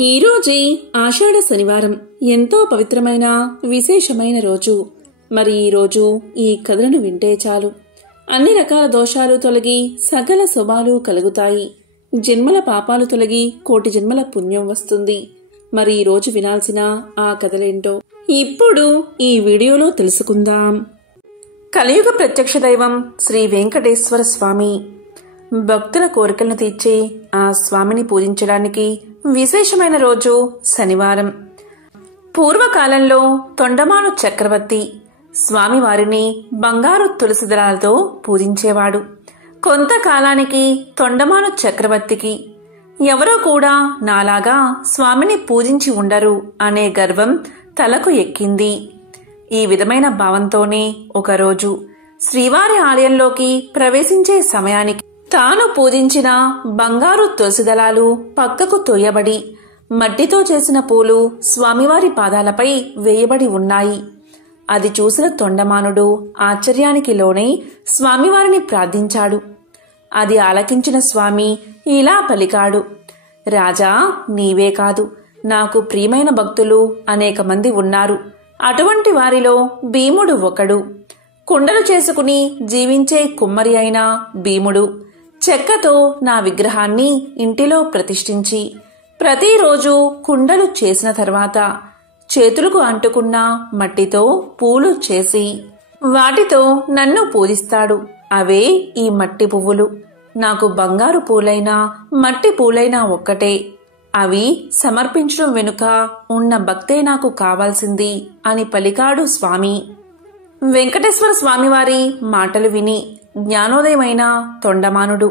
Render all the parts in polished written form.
ఈరోజే ఆషాఢ శనివారం, ఎంతో పవిత్రమైన విశేషమైన రోజు. మరి ఈరోజు ఈ కథలను వింటే చాలు, అన్ని రకాల దోషాలు తొలగి సకల శుభాలు కలుగుతాయి. జన్మల పాపాలు తొలగి కోటి జన్మల పుణ్యం వస్తుంది. మరి ఈరోజు వినాల్సిన ఆ కథలేంటో ఇప్పుడు ఈ వీడియోలో తెలుసుకుందాం. కలియుగ ప్రత్యక్ష దైవం శ్రీ వెంకటేశ్వర స్వామి. భక్తుల కోరికలను తీర్చే ఆ స్వామిని పూజించడానికి విశేషమైన రోజు శనివారం. పూర్వకాలంలో తొండమాను చక్రవర్తి స్వామివారిని బంగారు తులసి దళాలతో పూజించేవాడు. కొంతకాలానికి తొండమాను చక్రవర్తికి ఎవరో కూడా నాలాగా స్వామిని పూజించి ఉండరు అనే గర్వం తలకు ఎక్కింది. ఈ విధమైన భావంతోనే ఒకరోజు శ్రీవారి ఆలయంలోకి ప్రవేశించే సమయానికి తాను పూజించిన బంగారు తులసి దళాలు పక్కకు తొయ్యబడి మట్టితో చేసిన పూలు స్వామివారి పాదాలపై వేయబడి ఉన్నాయి. అది చూసిన తొండమానుడు ఆశ్చర్యానికి లోనై స్వామివారిని ప్రార్థించాడు. అది ఆలకించిన స్వామి ఇలా పలికాడు, రాజా, నీవే కాదు, నాకు ప్రియమైన భక్తులు అనేక మంది ఉన్నారు. అటువంటి వారిలో భీముడు ఒకడు. కుండలు చేసుకుని జీవించే కుమ్మరి అయిన భీముడు చెక్కతో నా విగ్రహాన్ని ఇంటిలో ప్రతిష్ఠించి ప్రతిరోజు కుండలు చేసిన తర్వాత చేతులకు అంటుకున్న మట్టితో పూలు చేసి వాటితో నన్ను పూజిస్తాడు. అవే ఈ మట్టి పువ్వులు. నాకు బంగారు పూలైనా మట్టి పూలైనా ఒక్కటే. అవి సమర్పించడం వెనుక ఉన్న భక్తే నాకు కావాల్సింది అని పలికాడు స్వామి. వెంకటేశ్వర స్వామివారి మాటలు విని జ్ఞానోదయమైన తొండమానుడు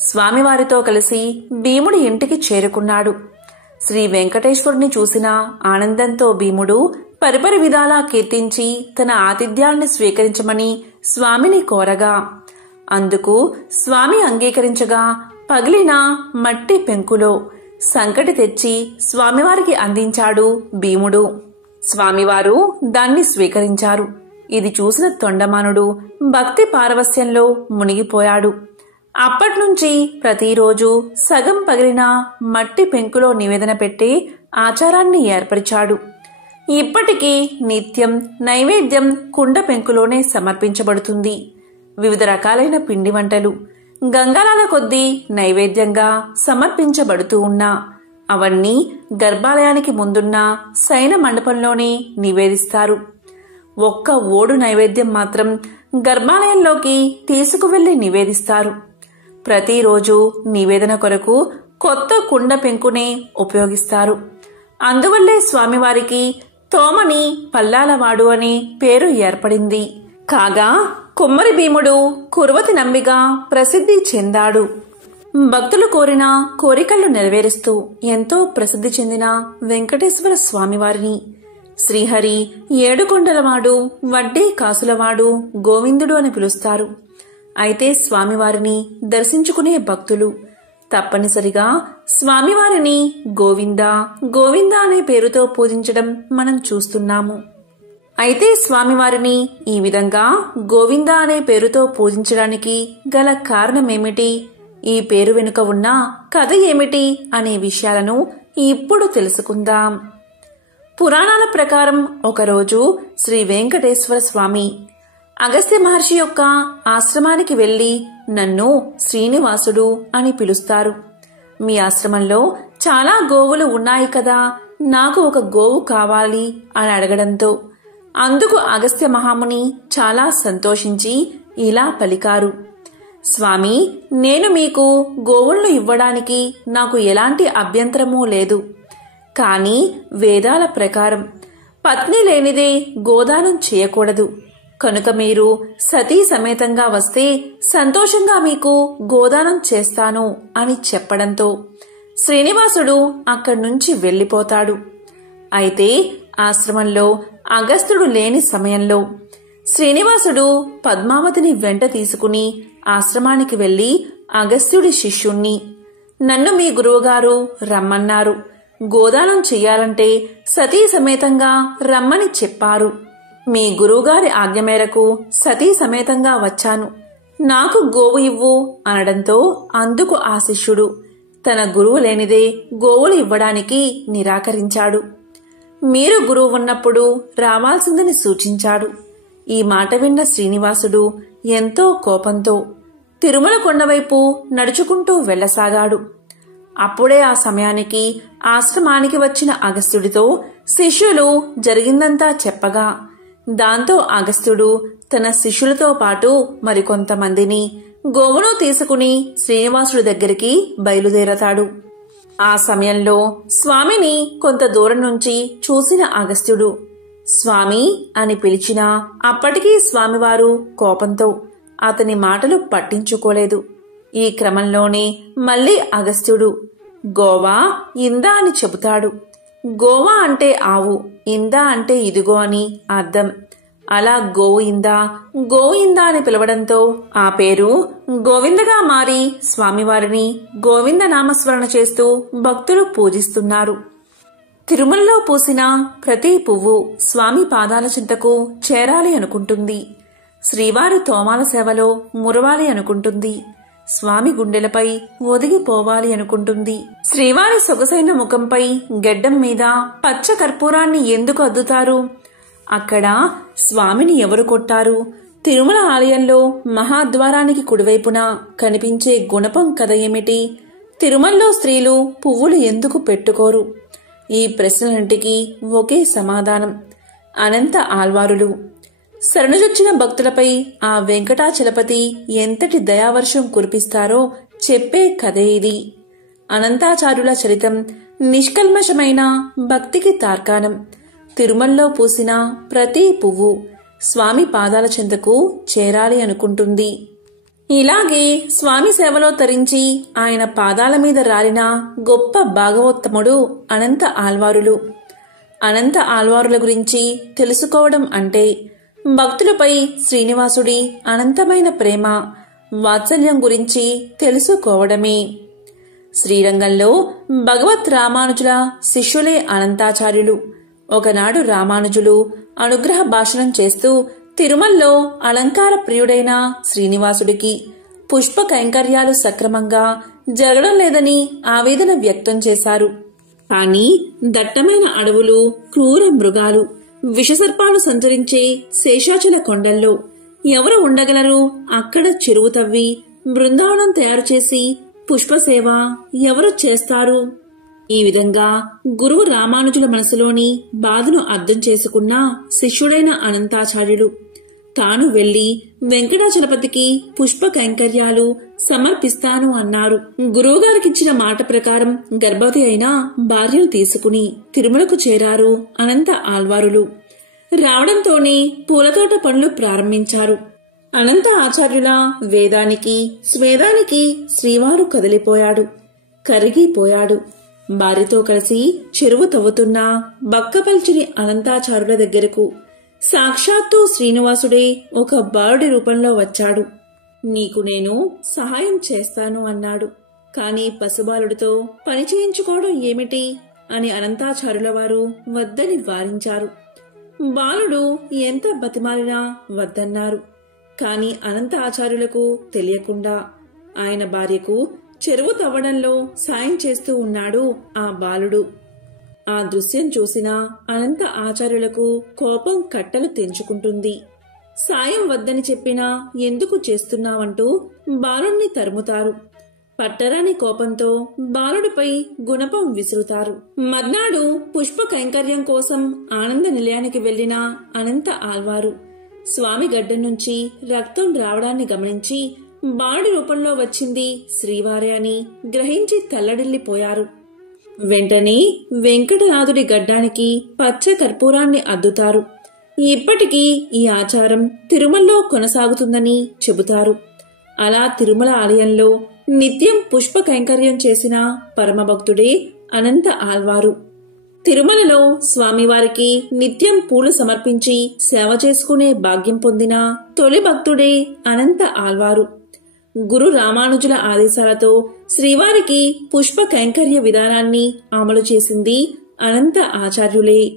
స్వామివారితో కలిసి భీముడి ఇంటికి చేరుకున్నాడు. శ్రీ వెంకటేశ్వరుని చూసిన ఆనందంతో భీముడు పరిపరి విధాలా కీర్తించి తన ఆతిథ్యాన్ని స్వీకరించమని స్వామిని కోరగా అందుకు స్వామి అంగీకరించగా పగిలిన మట్టి పెంకులో సంకటి తెచ్చి స్వామివారికి అందించాడు భీముడు. స్వామివారు దాన్ని స్వీకరించారు. ఇది చూసిన తొండమానుడు భక్తి పారవస్యంలో మునిగిపోయాడు. అప్పట్నుంచి ప్రతిరోజు సగం పగిలిన మట్టి పెంకులో నివేదన పెట్టే ఆచారాన్ని ఏర్పరిచాడు. ఇప్పటికీ నిత్యం నైవేద్యం కుండ పెంకులోనే సమర్పించబడుతుంది. వివిధ రకాలైన పిండి వంటలు గంగాళాల కొద్దీ నైవేద్యంగా సమర్పించబడుతూ ఉన్నా అవన్నీ గర్భాలయానికి ముందున్న శయన మండపంలోనే నివేదిస్తారు. ఒక్క ఓడు నైవేద్యం మాత్రం గర్భాలయంలోకి తీసుకువెళ్లి నివేదిస్తారు. ప్రతిరోజు నివేదన కొరకు కొత్త కుండ పెంకునే ఉపయోగిస్తారు. అందువల్లే స్వామివారికి తోమని పల్లాలవాడు అనే పేరు ఏర్పడింది. కాగా కుమ్మరి భీముడు కురువతి నంబిగా ప్రసిద్ధి చెందాడు. భక్తులు కోరిన కోరికలు నెరవేరుస్తూ ఎంతో ప్రసిద్ధి చెందిన వెంకటేశ్వర స్వామివారిని శ్రీహరి, ఏడుకొండలవాడు, వడ్డీ కాసులవాడు, గోవిందుడు అని పిలుస్తారు. అయితే స్వామివారిని దర్శించుకునే భక్తులు తప్పనిసరిగా స్వామివారిని గోవింద గోవింద అనే పేరుతో పూజించడం మనం చూస్తున్నాము. అయితే స్వామివారిని ఈ విధంగా గోవింద అనే పేరుతో పూజించడానికి గల కారణమేమిటి, ఈ పేరు వెనుక ఉన్న కథ ఏమిటి అనే విషయాలను ఇప్పుడు తెలుసుకుందాం. పురాణాల ప్రకారం ఒకరోజు శ్రీ వెంకటేశ్వర స్వామి అగస్త్య మహర్షి యొక్క ఆశ్రమానికి వెళ్లి నన్ను శ్రీనివాసుడు అని పిలుస్తారు. మీ ఆశ్రమంలో చాలా గోవులు ఉన్నాయి కదా, నాకు ఒక గోవు కావాలి అని అడగడంతో అందుకు అగస్త్య మహాముని చాలా సంతోషించి ఇలా పలికారు, స్వామి, నేను మీకు గోవులను ఇవ్వడానికి నాకు ఎలాంటి అభ్యంతరమూ లేదు. కాని వేదాల ప్రకారం పత్ని లేనిదే గోదానం చేయకూడదు. కనుక మీరు సతీ సమేతంగా వస్తే సంతోషంగా మీకు గోదానం చేస్తాను అని చెప్పడంతో శ్రీనివాసుడు అక్కడి నుంచి వెళ్లిపోతాడు. అయితే ఆశ్రమంలో అగస్త్యుడు లేని సమయంలో శ్రీనివాసుడు పద్మావతిని వెంట తీసుకుని ఆశ్రమానికి వెళ్లి అగస్త్యుడి శిష్యుణ్ణి, నన్ను మీ గురువుగారు రమ్మన్నారు. గోదానం చెయ్యాలంటే సతీ సమేతంగా రమ్మని చెప్పారు. మీ గురువుగారి ఆజ్ఞ మేరకు సతీ సమేతంగా వచ్చాను. నాకు గోవు ఇవ్వు అనడంతో అందుకు ఆ శిష్యుడు, తన గురువు లేనిదే గోవులు ఇవ్వడానికి నిరాకరించాడు. మీరు గురువు ఉన్నప్పుడు రావాల్సిందని సూచించాడు. ఈ మాట విన్న శ్రీనివాసుడు ఎంతో కోపంతో తిరుమల కొండవైపు నడుచుకుంటూ వెళ్లసాగాడు. అప్పుడే ఆ సమయానికి ఆశ్రమానికి వచ్చిన అగస్త్యుడితో శిష్యులు జరిగిందంతా చెప్పగా, దాంతో అగస్త్యుడు తన శిష్యులతో పాటు మరికొంతమందిని గోవును తీసుకుని శ్రీనివాసుడి దగ్గరికి బయలుదేరతాడు. ఆ సమయంలో స్వామిని కొంత దూరం నుంచి చూసిన అగస్త్యుడు స్వామి అని పిలిచినా అప్పటికీ స్వామివారు కోపంతో అతని మాటలు పట్టించుకోలేదు. ఈ క్రమంలోనే మళ్లీ అగస్త్యుడు గోవా ఇందా అని చెబుతాడు. గోవా అంటే ఆవు, ఇందా అంటే ఇదిగో అని అర్థం. అలా గోవిందా గోవిందా అని పిలవడంతో ఆ పేరు గోవిందగా మారి స్వామివారిని గోవింద నామస్మరణ చేస్తూ భక్తులు పూజిస్తున్నారు. తిరుమలలో పూసిన ప్రతి పువ్వు స్వామి పాదాల చింతకు చేరాలి అనుకుంటుంది. శ్రీవారి తోమాల సేవలో మురవాలి అనుకుంటుంది. స్వామి గుండెలపై ఒదిగిపోవాలి అనుకుంటుంది. శ్రీవారి సొగసైన ముఖంపై గెడ్డం మీద పచ్చ కర్పూరాన్ని ఎందుకు అద్దుతారు? అక్కడ స్వామిని ఎవరు కొట్టారు? తిరుమల ఆలయంలో మహాద్వారానికి కుడివైపున కనిపించే గుణపం కథ ఏమిటి? తిరుమలలో స్త్రీలు పువ్వులు ఎందుకు పెట్టుకోరు? ఈ ప్రశ్నలంటికి ఒకే సమాధానం, అనంత ఆళ్వారులు. శరణుజొచ్చిన భక్తులపై ఆ వెంకటాచలపతి ఎంతటి దయావర్షం కురిపిస్తారో చెప్పే కథే ఇది. అనంతాచార్యుల చరితం నిష్కల్మషమైన భక్తికి తార్కాణం. తిరుమలలో పూసిన ప్రతి పువ్వు స్వామి పాదాల చెంతకు చేరాలి అనుకుంటుంది. ఇలాగే స్వామి సేవలో తరించి ఆయన పాదాల మీద రాలిన గొప్ప భాగవోత్తముడు అనంత ఆళ్వారులు. అనంత ఆళ్వారుల గురించి తెలుసుకోవడం అంటే భక్తులపై శ్రీనివాసుడి అనంతమైన ప్రేమ, వాత్సల్యం గురించి తెలుసుకోవడమే. శ్రీరంగంలో భగవత్ రామానుజుల శిష్యులే అనంతాచార్యులు. ఒకనాడు రామానుజులు అనుగ్రహ భాషణం చేస్తూ తిరుమలలో అలంకార ప్రియుడైన శ్రీనివాసుడికి పుష్ప కైంకర్యాలు సక్రమంగా జరగడం లేదని ఆవేదన వ్యక్తం చేశారు. కాని దట్టమైన అడవులు, క్రూర మృగాలు, విషసర్పాలు సంచరించే శేషాచల కొండల్లో ఎవరు ఉండగలరు? అక్కడ చెరువు తవ్వి బృందావనం తయారు చేసి పుష్పసేవ ఎవరు చేస్తారు? ఈ విధంగా గురువు రామానుజుల మనసులోని బాధను అర్థం చేసుకున్న శిష్యుడైన అనంతాచార్యుడు తాను వెళ్లి వెంకటాచలపతికి పుష్ప కైంకర్యాలు సమర్పిస్తాను అన్నారు. గురువుగారికిచ్చిన మాట ప్రకారం గర్భవతి అయిన భార్యను తీసుకుని తిరుమలకు చేరారు అనంత ఆళ్వారులు. రావడంతోనే పూలతోట పనులు ప్రారంభించారు. అనంత ఆచార్యుల వేదానికి స్వేదానికి శ్రీవారు కదిలిపోయాడు, కరిగిపోయాడు. భార్యతో కలిసి చెరువు తవ్వుతున్న బక్కపల్చిని అనంతాచార్యుల దగ్గరకు సాక్షాత్తు శ్రీనివాసుడే ఒక బాలుడి రూపంలో వచ్చాడు. నీకు నేను సహాయం చేస్తాను అన్నాడు. కాని పసిబాలుడితో పని చేయించుకోవడం ఏమిటి అని అనంతాచార్యుల వారు వద్దని వారించారు. బాలుడు ఎంత బతిమాలినా వద్దన్నారు. కాని అనంత ఆచార్యులకు తెలియకుండా ఆయన భార్యకు చెరువు తవ్వడంలో సాయం చేస్తూ ఉన్నాడు ఆ బాలుడు. ఆ దృశ్యం చూసిన అనంత ఆచార్యులకు కోపం కట్టలు తెంచుకుంటుంది. సాయం వద్దని చెప్పినా ఎందుకు చేస్తున్నావంటూ బాలుణ్ణి తరుముతారు. పట్టరాని కోపంతో బాలుడిపై గుణపం విసురుతారు. మర్నాడు పుష్ప కైంకర్యం కోసం ఆనంద నిలయానికి వెళ్లిన అనంత ఆళ్వారు స్వామి గడ్డం నుంచి రక్తం రావడాన్ని గమనించి బాలుడి రూపంలో వచ్చింది శ్రీవారే అని గ్రహించి తల్లడిల్లిపోయారు. వెంటనే వెంకటనాథుడి గడ్డానికి పచ్చ కర్పూరాన్ని అద్దుతారు. ఇప్పటికీ ఈ ఆచారం తిరుమలలో కొనసాగుతుందని చెబుతారు. అలా తిరుమల ఆలయంలో నిత్యం పుష్ప కైంకర్యం చేసిన పరమభక్తుడే అనంత ఆళ్వారు. తిరుమలలో స్వామివారికి నిత్యం పూలు సమర్పించి సేవ చేసుకునే భాగ్యం పొందిన తొలి భక్తుడే అనంత ఆళ్వారు. గురు రామానుజుల ఆదేశాలతో శ్రీవారికి పుష్ప కైంకర్య విధానాన్ని అమలు చేసింది అనంత ఆచార్యులే.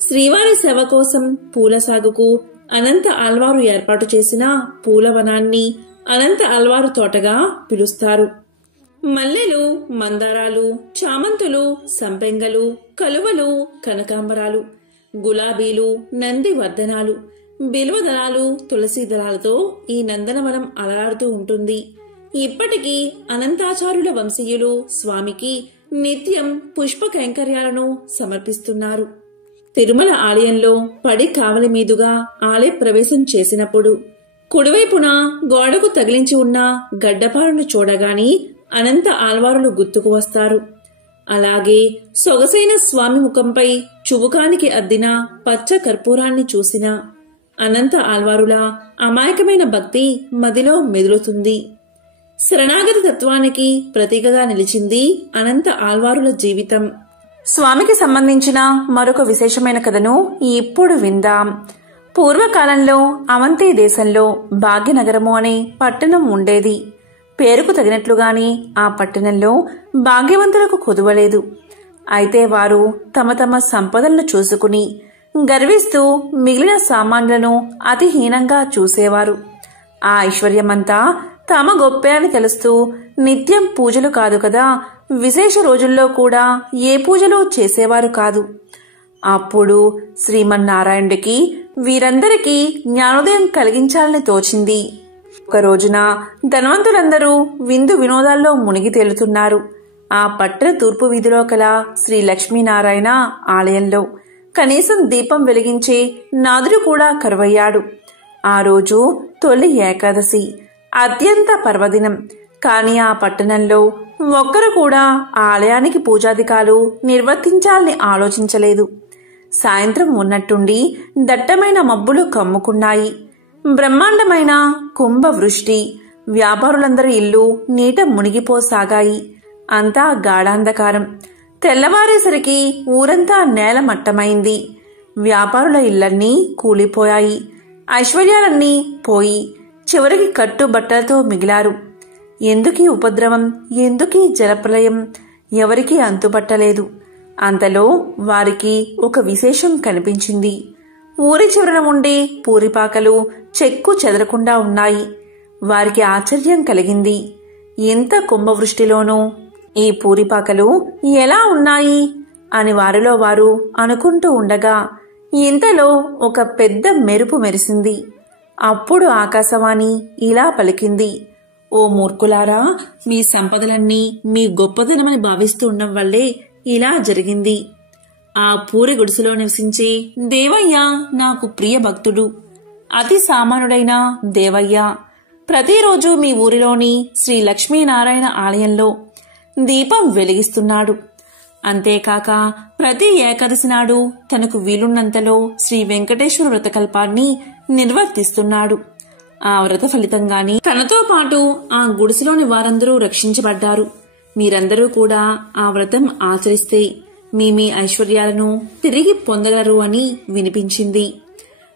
శ్రీవారి సేవ కోసం పూల సాగుకు అనంత ఆళ్వారు ఏర్పాటు చేసిన పూలవనాన్ని అనంత ఆళ్వారు తోటగా పిలుస్తారు. మల్లెలు, మందారాలు, చామంతులు, సంపెంగలు, కలువలు, కనకాంబరాలు, గులాబీలు, నంది వర్ధనాలు, బిల్వదళాలు, తులసి దళాలతో ఈ నందనవనం అలరాడుతూ ఉంటుంది. ఇప్పటికీ అనంతాచార్యుల వంశీయులు స్వామికి నిత్యం పుష్ప కైంకర్యాలను సమర్పిస్తున్నారు. తిరుమల ఆలయంలో పడి కావలి మీదుగా ఆలయ ప్రవేశం చేసినప్పుడు కుడివైపున గోడకు తగిలించి ఉన్న గడ్డపారును చూడగాని అనంత ఆల్వారులు గుర్తుకు వస్తారు. అలాగే సొగసైన స్వామి ముఖంపై చుబుకానికి అద్దిన పచ్చ కర్పూరాన్ని చూసిన అనంత ఆల్వారుల అమాయకమైన భక్తి మదిలో మెదులుతుంది. శరణాగతి తత్వానికి ప్రతీకగా నిలిచింది అనంత ఆల్వారుల జీవితం. స్వామికి సంబంధించిన మరొక విశేషమైన కథను ఇప్పుడు విందాం. పూర్వకాలంలో అవంతి దేశంలో భాగ్యనగరము అనే పట్టణం ఉండేది. పేరుకు తగినట్లుగానే ఆ పట్టణంలో భాగ్యవంతులకు కొదువలేదు. అయితే వారు తమ తమ సంపదలను చూసుకుని గర్విస్తూ మిగిలిన సామాన్యులను అతి హీనంగా చూసేవారు. ఆ ఐశ్వర్యమంతా తమ గొప్పే అని తెలుస్తూ నిత్యం పూజలు కాదు కదా, విశేష రోజుల్లో కూడా ఏ పూజలు చేసేవారు కాదు. అప్పుడు శ్రీమన్నారాయణుడికి వీరందరికీ జ్ఞానోదయం కలిగించాలని తోచింది. ఒక రోజున ధనవంతులందరూ విందు వినోదాల్లో మునిగి తేలుతున్నారు. ఆ పట్టణ తూర్పు వీధిలో కల శ్రీ లక్ష్మీనారాయణ ఆలయంలో కనీసం దీపం వెలిగించే నాదుడు కూడా కరువయ్యాడు. ఆ రోజు తొలి ఏకాదశి, అత్యంత పర్వదినం. కాని ఆ పట్టణంలో ఒక్కరు కూడా ఆలయానికి పూజాధికాలు నిర్వర్తించాలని ఆలోచించలేదు. సాయంత్రం ఉన్నట్టుండి దట్టమైన మబ్బులు కమ్ముకున్నాయి. బ్రహ్మాండమైన కుంభవృష్టి. వ్యాపారులందరి ఇల్లు నీట మునిగిపోసాగాయి. అంతా గాఢాంధకారం. తెల్లవారేసరికి ఊరంతా నేలమట్టమైంది. వ్యాపారుల ఇళ్లన్నీ కూలిపోయాయి. ఐశ్వర్యాలన్నీ పోయి చివరికి కట్టుబట్టలతో మిగిలారు. ఎందుకీ ఉపద్రవం, ఎందుకీ జలప్రలయం, ఎవరికీ అంతుపట్టలేదు. అంతలో వారికి ఒక విశేషం కనిపించింది. ఊరి చివరన ఉండే పూరిపాకలు చెక్కు చెదరకుండా ఉన్నాయి. వారికి ఆశ్చర్యం కలిగింది. ఎంత కుంభవృష్టిలోనూ ఈ పూరిపాకలు ఎలా ఉన్నాయి అని వారిలో వారు అనుకుంటూ ఉండగా ఇంతలో ఒక పెద్ద మెరుపు మెరిసింది. అప్పుడు ఆకాశవాణి ఇలా పలికింది, ఓ మూర్ఖులారా, మీ సంపదలన్నీ మీ గొప్పదనమని భావిస్తూ ఉండడం వల్లే ఇలా జరిగింది. ఆ పూరి గుడిసెలో నివసించే దేవయ్య నాకు ప్రియ భక్తుడు. అతి సామాన్యుడైన దేవయ్య ప్రతిరోజు మీ ఊరిలోని శ్రీ లక్ష్మీనారాయణ ఆలయంలో దీపం వెలిగిస్తున్నాడు. అంతేకాక ప్రతి ఏకాదశి నాడు తనకు వీలున్నంతలో శ్రీ వెంకటేశ్వర వ్రతకల్పాన్ని నిర్వర్తిస్తున్నాడు. ఆ వ్రత ఫలితంగానే తనతో పాటు ఆ గుడిసెలోని వారందరూ రక్షించబడ్డారు. మీరందరూ కూడా ఆ వ్రతం ఆచరిస్తే మీ ఐశ్వర్యాలను తిరిగి పొందగలరు అని వినిపించింది.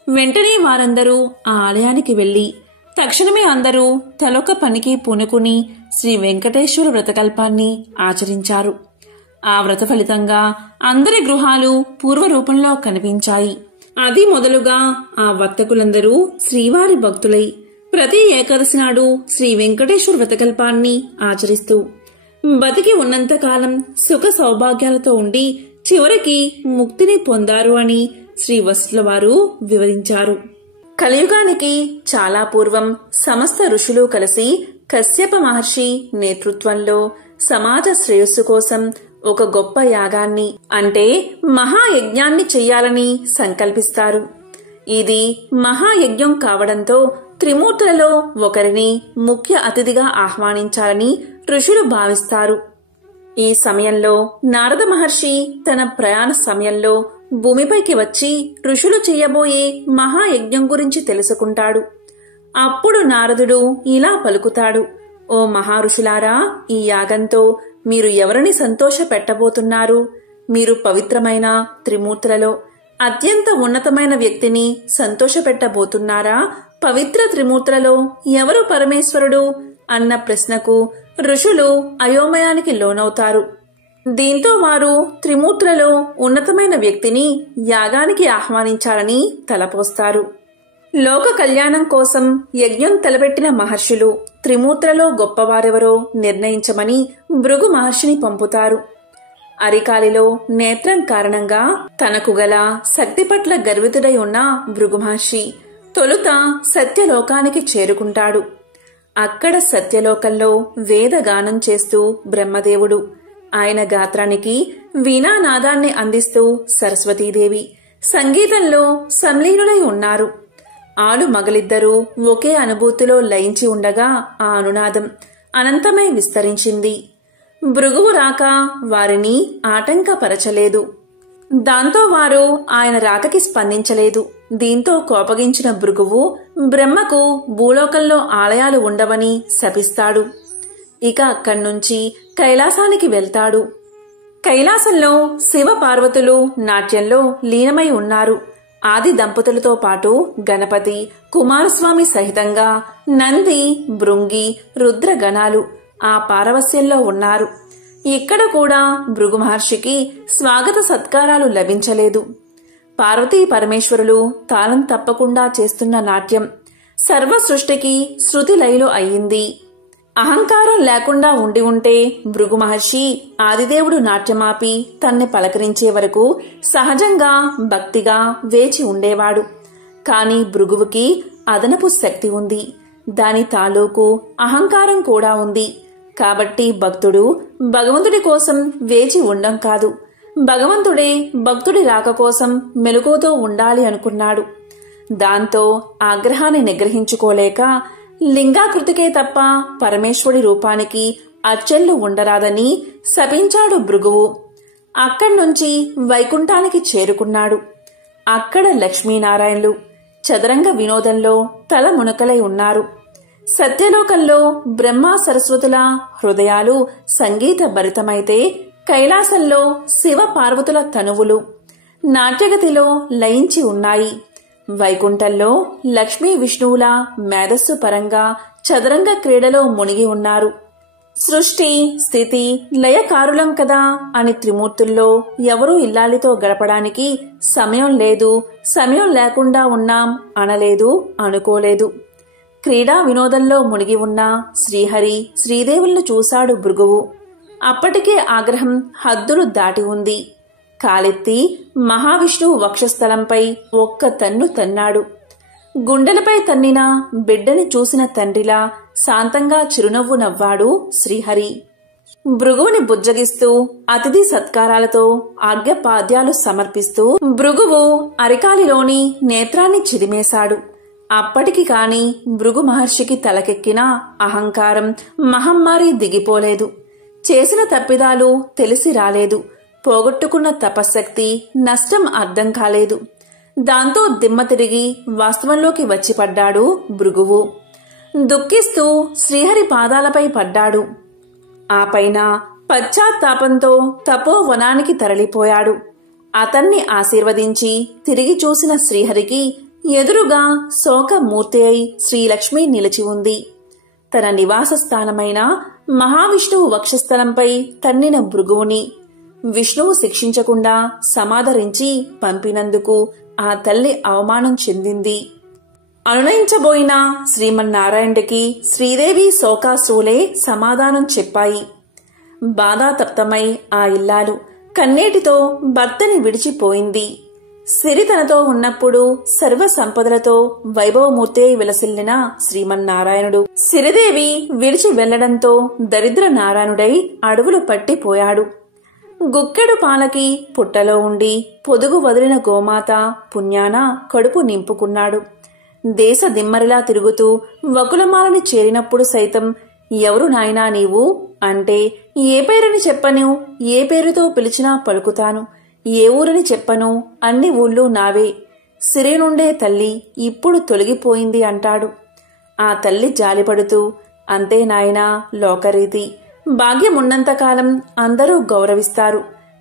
వెంటనే వారందరూ ఆ ఆలయానికి వెళ్లి తక్షణమే అందరూ తలొక పనికి పూనుకుని శ్రీ వెంకటేశ్వర వ్రతకల్పాన్ని ఆచరించారు. ఆ వ్రత ఫలితంగా అందరి గృహాలు పూర్వరూపంలో కనిపించాయి. అది మొదలుగా ఆ వర్తకులందరూ శ్రీవారి భక్తులై ప్రతి ఏకాదశి నాడు శ్రీ వెంకటేశ్వర వ్రతకల్పాన్ని ఆచరిస్తూ బతికి ఉన్నంతకాలం సుఖ సౌభాగ్యాలతో ఉండి చివరికి ముక్తిని పొందారు అని శ్రీ వశిష్ఠుల వారు వివరించారు. కలియుగానికి చాలా పూర్వం సమస్త ఋషులు కలిసి కశ్యప మహర్షి నేతృత్వంలో సమాజ శ్రేయస్సు కోసం ఒక గొప్ప యాగాన్ని అంటే మహాయజ్ఞాన్ని చెయ్యాలని సంకల్పిస్తారు. ఇది మహాయజ్ఞం కావడంతో త్రిమూర్తులలో ఒకరిని ముఖ్య అతిథిగా ఆహ్వానించాలని ఋషులు భావిస్తారు. ఈ సమయంలో నారద మహర్షి తన ప్రయాణ సమయంలో భూమిపైకి వచ్చి ఋషులు చేయబోయే మహాయజ్ఞం గురించి తెలుసుకుంటాడు. అప్పుడు నారదుడు ఇలా పలుకుతాడు, ఓ మహారుషులారా, ఈ యాగంతో మీరు ఎవరిని సంతోష పెట్టబోతున్నారు? మీరు పవిత్రమైన త్రిమూర్తులలో అత్యంత ఉన్నతమైన వ్యక్తిని సంతోష పెట్టబోతున్నారా? పవిత్ర త్రిమూర్తులలో ఎవరు పరమేశ్వరుడు అన్న ప్రశ్నకు ఋషులు అయోమయానికి లోనవుతారు. దీంతో వారు త్రిమూర్తులలో ఉన్నతమైన వ్యక్తిని యాగానికి ఆహ్వానించాలని తలపోస్తారు. లోక కళ్యాణం కోసం యజ్ఞం తలపెట్టిన మహర్షులు త్రిమూర్తులలో గొప్పవారెవరో నిర్ణయించమని భృగు మహర్షిని పంపుతారు. అరికాలిలో నేత్రం కారణంగా తనకు గల శక్తి పట్ల గర్వితుడై ఉన్న భృగు మహర్షి తొలుత సత్యలోకానికి చేరుకుంటాడు. అక్కడ సత్యలోకంలో వేదగానం చేస్తూ బ్రహ్మదేవుడు, ఆయన గాత్రానికి వీణానాదాన్ని అందిస్తూ సరస్వతీదేవి సంగీతంలో సంలీనులై ఉన్నారు. ఆలు మగలిద్దరూ ఒకే అనుభూతిలో లయించి ఉండగా ఆ అనునాదం అనంతమై విస్తరించింది. భృగువు రాక వారిని ఆటంకపరచలేదు. దాంతో వారు ఆయన రాకకి స్పందించలేదు. దీంతో కోపగించిన భృగువు బ్రహ్మకు భూలోకంలో ఆలయాలు ఉండవని శపిస్తాడు. ఇక అక్కడ్నుంచి కైలాసానికి వెళ్తాడు. కైలాసంలో శివ పార్వతులు నాట్యంలో లీనమై ఉన్నారు. ఆది దంపతులతో పాటు గణపతి, కుమారస్వామి సహితంగా నంది, భృంగి, రుద్రగణాలు ఆ పారవస్యంలో ఉన్నారు. ఇక్కడ కూడా భృగు మహర్షికి స్వాగత సత్కారాలు లభించలేదు. పార్వతీ పరమేశ్వరులు తాళం తప్పకుండా చేస్తున్న నాట్యం సర్వ సృష్టికి శృతి లయలు అయ్యింది. అహంకారం లేకుండా ఉండి ఉంటే భృగు మహర్షి ఆదిదేవుడు నాట్యమాపి తన్ని పలకరించే వరకు సహజంగా భక్తిగా వేచి ఉండేవాడు. కాని భృగువుకి అదనపు శక్తి ఉంది. దాని తాలూకు అహంకారం కూడా ఉంది. కాబట్టి భక్తుడు భగవంతుడి కోసం వేచి ఉండం కాదు, భగవంతుడే భక్తుడి రాక కోసం మెలకువతో ఉండాలి అనుకున్నాడు. దాంతో ఆగ్రహాన్ని నిగ్రహించుకోలేక లింగాకృతికే తప్ప పరమేశ్వరుడి రూపానికి అచ్చెళ్లు ఉండరాదని శపించాడు భృగువు. అక్కడ్నుంచి వైకుంఠానికి చేరుకున్నాడు. అక్కడ లక్ష్మీనారాయణులు చదరంగ వినోదంలో తల మునకలై ఉన్నారు. సత్యలోకంలో బ్రహ్మ సరస్వతుల హృదయాలు సంగీత భరితమైతే కైలాసంలో శివ పార్వతుల తనువులు నాట్యగతిలో లయించి ఉన్నాయి. వైకుంఠంలో లక్ష్మీ విష్ణువుల మేధస్సు పరంగా చదరంగ క్రీడలో మునిగి ఉన్నారు. సృష్టి స్థితి లయకారులం కదా అని త్రిమూర్తుల్లో ఎవరూ ఇల్లాలితో గడపడానికి సమయం లేదు, సమయం లేకుండా ఉన్నాం అనలేదు, అనుకోలేదు. క్రీడా వినోదంలో మునిగి ఉన్న శ్రీహరి శ్రీదేవులను చూశాడు భృగువు. అప్పటికే ఆగ్రహం హద్దులు దాటి ఉంది. కాలెత్తి మహావిష్ణువు వక్షస్థలంపై ఒక్క తన్ను తన్నాడు. గుండెలపై తన్నిన బిడ్డని చూసిన తండ్రిలా శాంతంగా చిరునవ్వు నవ్వాడు శ్రీహరి. భృగువుని బుజ్జగిస్తూ అతిథి సత్కారాలతో ఆజ్ఞపాద్యాలు సమర్పిస్తూ భృగువు అరికాలిలోని నేత్రాన్ని చిదిమేశాడు. అప్పటికి కాని భృగు మహర్షికి తలకెక్కిన అహంకారం మహమ్మారి దిగిపోలేదు. చేసిన తప్పిదాలు తెలిసి రాలేదు. పోగొట్టుకున్న తపశ్శక్తి నష్టం అర్థం కాలేదు. దాంతో దిమ్మ తిరిగి వాస్తవంలోకి వచ్చి పడ్డాడు భృగువు. దుఃఖిస్తూ శ్రీహరి పాదాలపై పడ్డాడు. ఆ పైన పశ్చాత్తాపంతో తపోవనానికి తరలిపోయాడు. అతన్ని ఆశీర్వదించి తిరిగి చూసిన శ్రీహరికి ఎదురుగా శోకమూర్తి అయి శ్రీలక్ష్మి నిలిచి ఉంది. తన నివాస స్థానమైన మహావిష్ణువు వక్షస్థలంపై తన్నిన భృగువుని విష్ణువు శిక్షించకుండా సమాదరించి పంపినందుకు ఆ తల్లి అవమానం చెందింది. అనునయించబోయిన శ్రీమన్నారాయణుడికి శ్రీదేవి శోకాశ్రువులే సమాధానం చెప్పాయి. బాధాతప్తమై ఆ ఇల్లాలు కన్నేటితో భర్తని విడిచిపోయింది. సిరి తనతో ఉన్నప్పుడు సర్వ సంపదలతో వైభవమూర్తే విలసిల్లిన శ్రీమన్నారాయణుడు సిరిదేవి విడిచి వెళ్లడంతో దరిద్ర నారాయణుడై అడవులు పట్టిపోయాడు. గుక్కెడు పాలకి పుట్టలో ఉండి పొదుగు వదిలిన గోమాత పుణ్యాన కడుపు నింపుకున్నాడు. దేశ దిమ్మరిలా తిరుగుతూ వకులమాలని చేరినప్పుడు సైతం ఎవరు నాయనా నీవు అంటే ఏ పేరుని చెప్పను, ఏ పేరుతో పిలిచినా పలుకుతాను, ఏ ఊరని చెప్పను, అన్ని ఊళ్ళు నావే, సిరి నుండే తల్లి ఇప్పుడు తొలగిపోయింది అంటాడు. ఆ తల్లి జాలిపడుతూ అంతే నాయనా లోకరీతి, భాగ్యమున్నంతకాలం అందరూ గౌరవిస్తారు,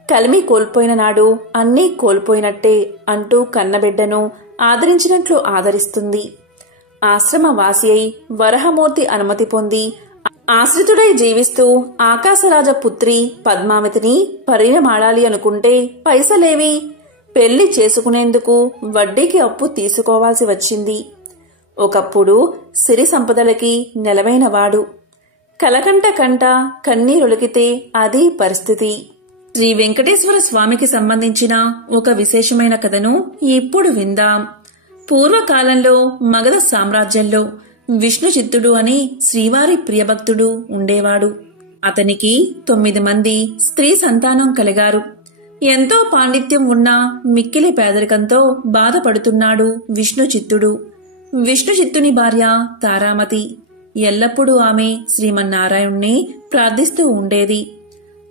కలిమి కోల్పోయిన నాడు అన్నీ కోల్పోయినట్టే అంటూ కన్నబిడ్డను ఆదరించినట్లు ఆదరిస్తుంది. ఆశ్రమవాసి అయి వరహమూర్తి అనుమతి పొంది ఆశ్రితుడై జీవిస్తూ ఆకాశరాజ పుత్రి పద్మావతిని పరిణమాడాలి అనుకుంటే పైసలేవి? పెళ్లి చేసుకునేందుకు వడ్డీకి అప్పు తీసుకోవాల్సి వచ్చింది. ఒకప్పుడు సిరి సంపదలకి నెలవైనవాడు. కలకంట కంట కన్నీరొలికితే అదీ పరిస్థితి. శ్రీ వెంకటేశ్వర స్వామికి సంబంధించిన ఒక విశేషమైన కథను ఇప్పుడు విందాం. పూర్వకాలంలో మగధ సామ్రాజ్యంలో విష్ణుచిత్తుడు అని శ్రీవారి ప్రియభక్తుడు ఉండేవాడు. అతనికి 9 మంది స్త్రీ సంతానం కలిగారు. ఎంతో పాండిత్యం ఉన్న మిక్కిలి పేదరికంతో బాధపడుతున్నాడు విష్ణుచిత్తుడు. విష్ణుచిత్తుని భార్య తారామతి. ఎల్లప్పుడూ ఆమె శ్రీమన్నారాయణ్ణి ప్రార్థిస్తూ ఉండేది.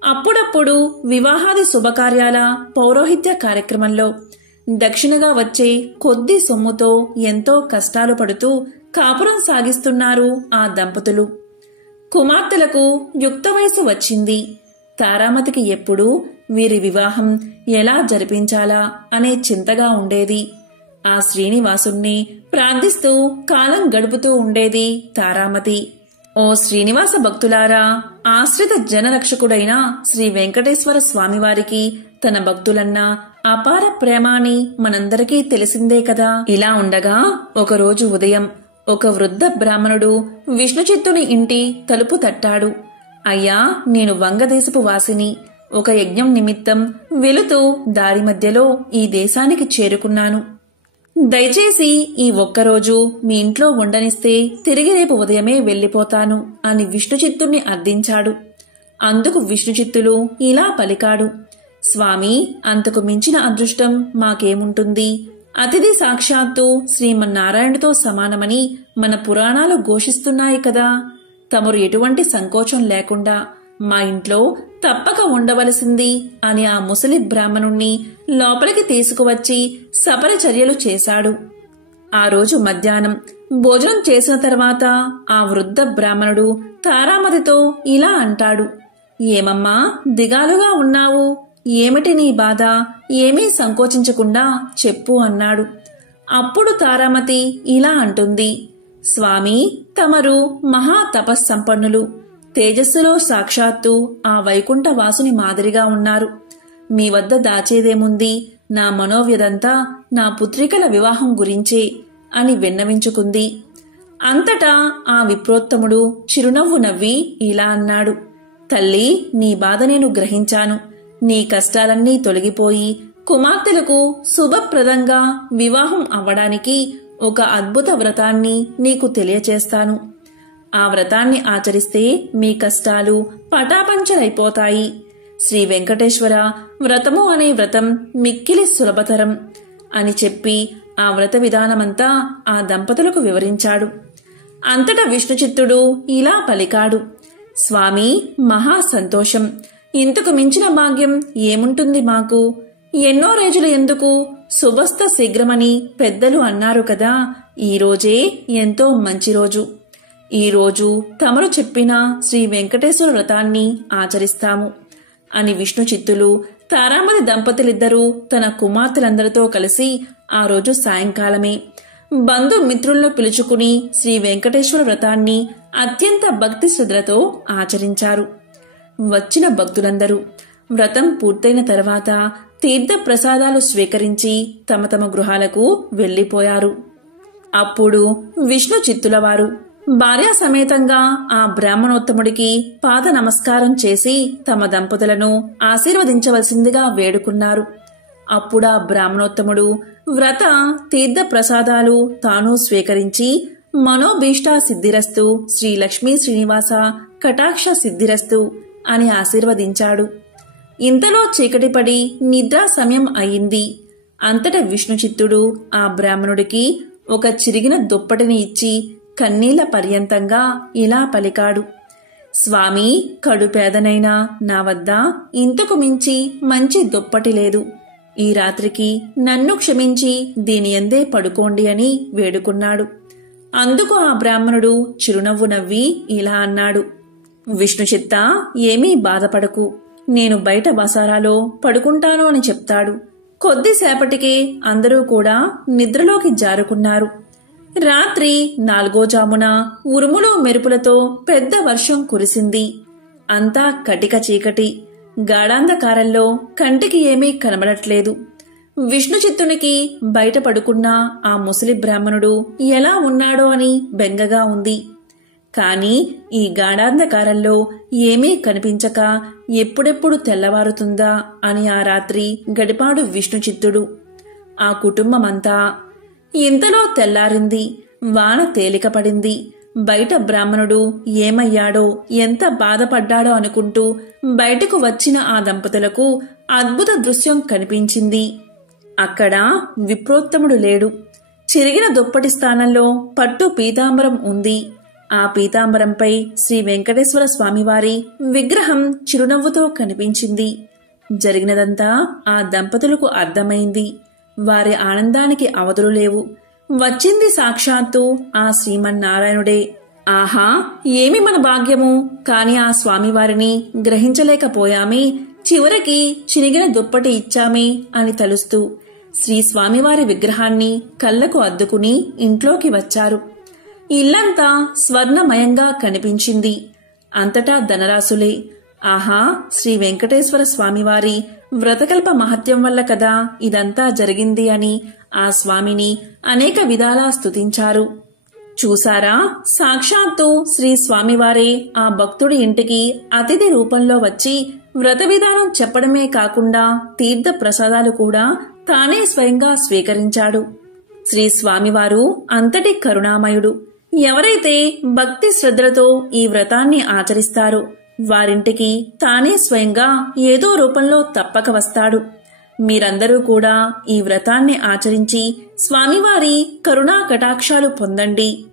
అప్పుడప్పుడు వివాహాది శుభకార్యాల పౌరోహిత్య కార్యక్రమంలో దక్షిణగా వచ్చే కొద్ది సొమ్ముతో ఎంతో కష్టాలు పడుతూ కాపురం సాగిస్తున్నారు ఆ దంపతులు. కుమార్తెలకు యుక్త వయసు వచ్చింది. తారామతికి ఎప్పుడూ వీరి వివాహం ఎలా జరిపించాలా అనే చింతగా ఉండేది. ఆ శ్రీనివాసుణ్ణి ప్రార్థిస్తూ కాలం గడుపుతూ ఉండేది తారామతి. ఓ శ్రీనివాస భక్తులారా, ఆశ్రిత జనరక్షకుడైన శ్రీ వెంకటేశ్వర స్వామివారికి తన భక్తులన్నా అపార ప్రేమ అని మనందరికీ తెలిసిందే కదా. ఇలా ఉండగా ఒకరోజు ఉదయం ఒక వృద్ధ బ్రాహ్మణుడు విష్ణుచిత్తుని ఇంటి తలుపు తట్టాడు. అయ్యా, నేను వంగదేశపు వాసిని. ఒక యజ్ఞం నిమిత్తం వెళుతూ దారి మధ్యలో ఈ దేశానికి చేరుకున్నాను. దయచేసి ఈ ఒక్కరోజు మీ ఇంట్లో ఉండనిస్తే తిరిగి రేపు ఉదయమే వెళ్లిపోతాను అని విష్ణుచిత్తుణ్ణి అర్థించాడు. అందుకు విష్ణుచిత్తులు ఇలా పలికాడు. స్వామి, అంతకు మించిన అదృష్టం మాకేముంటుంది? అతిథి సాక్షాత్తు శ్రీమన్నారాయణుడితో సమానమని మన పురాణాలు ఘోషిస్తున్నాయి కదా. తమరు ఎటువంటి సంకోచం లేకుండా మా ఇంట్లో తప్పక ఉండవలసింది అని ఆ ముసలి బ్రాహ్మణుణ్ణి లోపలికి తీసుకువచ్చి సపరిచర్యలు చేశాడు. ఆ రోజు మధ్యాహ్నం భోజనం చేసిన తర్వాత ఆ వృద్ధ బ్రాహ్మణుడు తారామతితో ఇలా అంటాడు. ఏమమ్మా, దిగాలుగా ఉన్నావు? ఏమిటి నీ బాధ? ఏమీ సంకోచించకుండా చెప్పు అన్నాడు. అప్పుడు తారామతి ఇలా అంటుంది. స్వామి, తమరు మహా తపస్సంపన్నులు. తేజస్సులో సాక్షాత్తు ఆ వైకుంఠ వాసుని మాదిరిగా ఉన్నారు. మీ వద్ద దాచేదేముంది? నా మనోవ్యదంతా నా పుత్రికల వివాహం గురించే అని విన్నవించుకుంది. అంతటా ఆ విప్రోత్తముడు చిరునవ్వు నవ్వి ఇలా అన్నాడు. తల్లి, నీ బాధ నేను గ్రహించాను. నీ కష్టాలన్నీ తొలగిపోయి కుమార్తెలకు శుభప్రదంగా వివాహం అవ్వడానికి ఒక అద్భుత వ్రతాన్ని నీకు తెలియచేస్తాను. ఆ వ్రతాన్ని ఆచరిస్తే మీ కష్టాలు పటాపంచలైపోతాయి. శ్రీ వెంకటేశ్వర వ్రతము అనే వ్రతం మిక్కిలి సులభతరం అని చెప్పి ఆ వ్రత విధానమంతా ఆ దంపతులకు వివరించాడు. అంతటా విష్ణుచిత్తుడు ఇలా పలికాడు. స్వామి, మహా సంతోషం. ఇంతకు మించిన భాగ్యం ఏముంటుంది మాకు? ఎన్నో రోజులు ఎందుకు, శుభస్థ శీఘ్రమని పెద్దలు అన్నారు కదా. ఈ రోజే ఎంతో మంచి రోజు. ఈ రోజు తమరు చెప్పిన శ్రీ వెంకటేశ్వర వ్రతాన్ని ఆచరిస్తాము అని విష్ణుచిత్తులు తారామతి దంపతులిద్దరూ తన కుమార్తెలందరితో కలిసి ఆ రోజు సాయంకాలమే బంధుమిత్రులను పిలుచుకుని శ్రీ వెంకటేశ్వర వ్రతాన్ని అత్యంత భక్తి శ్రద్ధలతో ఆచరించారు. వచ్చిన భక్తులందరూ వ్రతం పూర్తయిన తర్వాత తీర్థ ప్రసాదాలు స్వీకరించి తమ తమ గృహాలకు వెళ్లిపోయారు. అప్పుడు విష్ణుచిత్తుల వారు భార్యా సమేతంగా ఆ బ్రాహ్మణోత్తముడికి పాద నమస్కారం చేసి తమ దంపతులను ఆశీర్వదించవలసిందిగా వేడుకున్నారు. అప్పుడా బ్రాహ్మణోత్తముడు వ్రత తీర్థ ప్రసాదాలు తాను స్వీకరించి మనోభీష్టా సిద్ధిరస్తు, శ్రీ లక్ష్మీ శ్రీనివాస కటాక్ష సిద్ధిరస్తు అని ఆశీర్వదించాడు. ఇంతలో చీకటిపడి నిద్రా సమయం అయింది. అంతటా విష్ణుచిత్తుడు ఆ బ్రాహ్మణుడికి ఒక చిరిగిన దుప్పటిని ఇచ్చి కన్నీళ్ల పర్యంతంగా ఇలా పలికాడు. స్వామి, కడుపేదనైనా నా వద్ద ఇంతకు మించి మంచి దుప్పటి లేదు. ఈ రాత్రికి నన్ను క్షమించి దీని యందే పడుకోండి అని వేడుకున్నాడు. అందుకు ఆ బ్రాహ్మణుడు చిరునవ్వు నవ్వి ఇలా అన్నాడు. విష్ణుచిత్త, ఏమీ బాధపడకు. నేను బయట వసారాలో పడుకుంటాను అని చెప్తాడు. కొద్దిసేపటికే అందరూ కూడా నిద్రలోకి జారుకున్నారు. రాత్రి 4వ జామున ఉరుములు మెరుపులతో పెద్ద వర్షం కురిసింది. అంతా కటిక చీకటి. గాఢాంధకారంలో కంటికి ఏమీ కనబడట్లేదు. విష్ణుచిత్తునికి బయట పడుకున్న ఆ ముసలి బ్రాహ్మణుడు ఎలా ఉన్నాడో అని బెంగగా ఉంది. కాని ఈ గాఢాంధకారంలో ఏమీ కనిపించక ఎప్పుడెప్పుడు తెల్లవారుతుందా అని ఆ రాత్రి గడిపాడు విష్ణుచిత్తుడు. ఆ కుటుంబమంతా. ఇంతలో తెల్లారింది. వాన తేలికపడింది. బయట బ్రాహ్మణుడు ఏమయ్యాడో, ఎంత బాధపడ్డాడో అనుకుంటూ బయటకు వచ్చిన ఆ దంపతులకు అద్భుత దృశ్యం కనిపించింది. అక్కడ విప్రోత్తముడు లేడు. చిరిగిన దుప్పటి స్థానంలో పట్టు పీతాంబరం ఉంది. ఆ పీతాంబరంపై శ్రీ వెంకటేశ్వర స్వామివారి విగ్రహం చిరునవ్వుతో కనిపించింది. జరిగినదంతా ఆ దంపతులకు అర్థమైంది. వారి ఆనందానికి అవధులు లేవు. వచ్చింది సాక్షాత్తు ఆ శ్రీమన్నారాయణుడే. ఆహా, ఏమి మన భాగ్యము! కాని ఆ స్వామివారిని గ్రహించలేకపోయామే. చివరికి చినిగిన దుప్పటి ఇచ్చామే అని తలుస్తూ శ్రీ స్వామివారి విగ్రహాన్ని కళ్లకు అద్దుకుని ఇంట్లోకి వచ్చారు. ఇల్లంతా స్వర్ణమయంగా కనిపించింది. అంతటా ధనరాశులే. ఆహా, శ్రీ వెంకటేశ్వర స్వామివారి వ్రతకల్ప మహత్యం వల్ల కదా ఇదంతా జరిగింది అని ఆ స్వామిని అనేక విధాలా స్తుతించారు. చూసారా, సాక్షాత్తు శ్రీ స్వామివారే ఆ భక్తుడి ఇంటికి అతిథి రూపంలో వచ్చి వ్రత విధానం చెప్పడమే కాకుండా తీర్థ ప్రసాదాలు కూడా తానే స్వయంగా స్వీకరించాడు. శ్రీ స్వామివారు అంతటి కరుణామయుడు. ఎవరైతే భక్తి శ్రద్ధలతో ఈ వ్రతాన్ని ఆచరిస్తారో వారింటికి తానే స్వయంగా ఏదో రూపంలో తప్పక వస్తాడు. మీరందరూ కూడా ఈ వ్రతాన్ని ఆచరించి స్వామివారి కరుణా కటాక్షాలు పొందండి.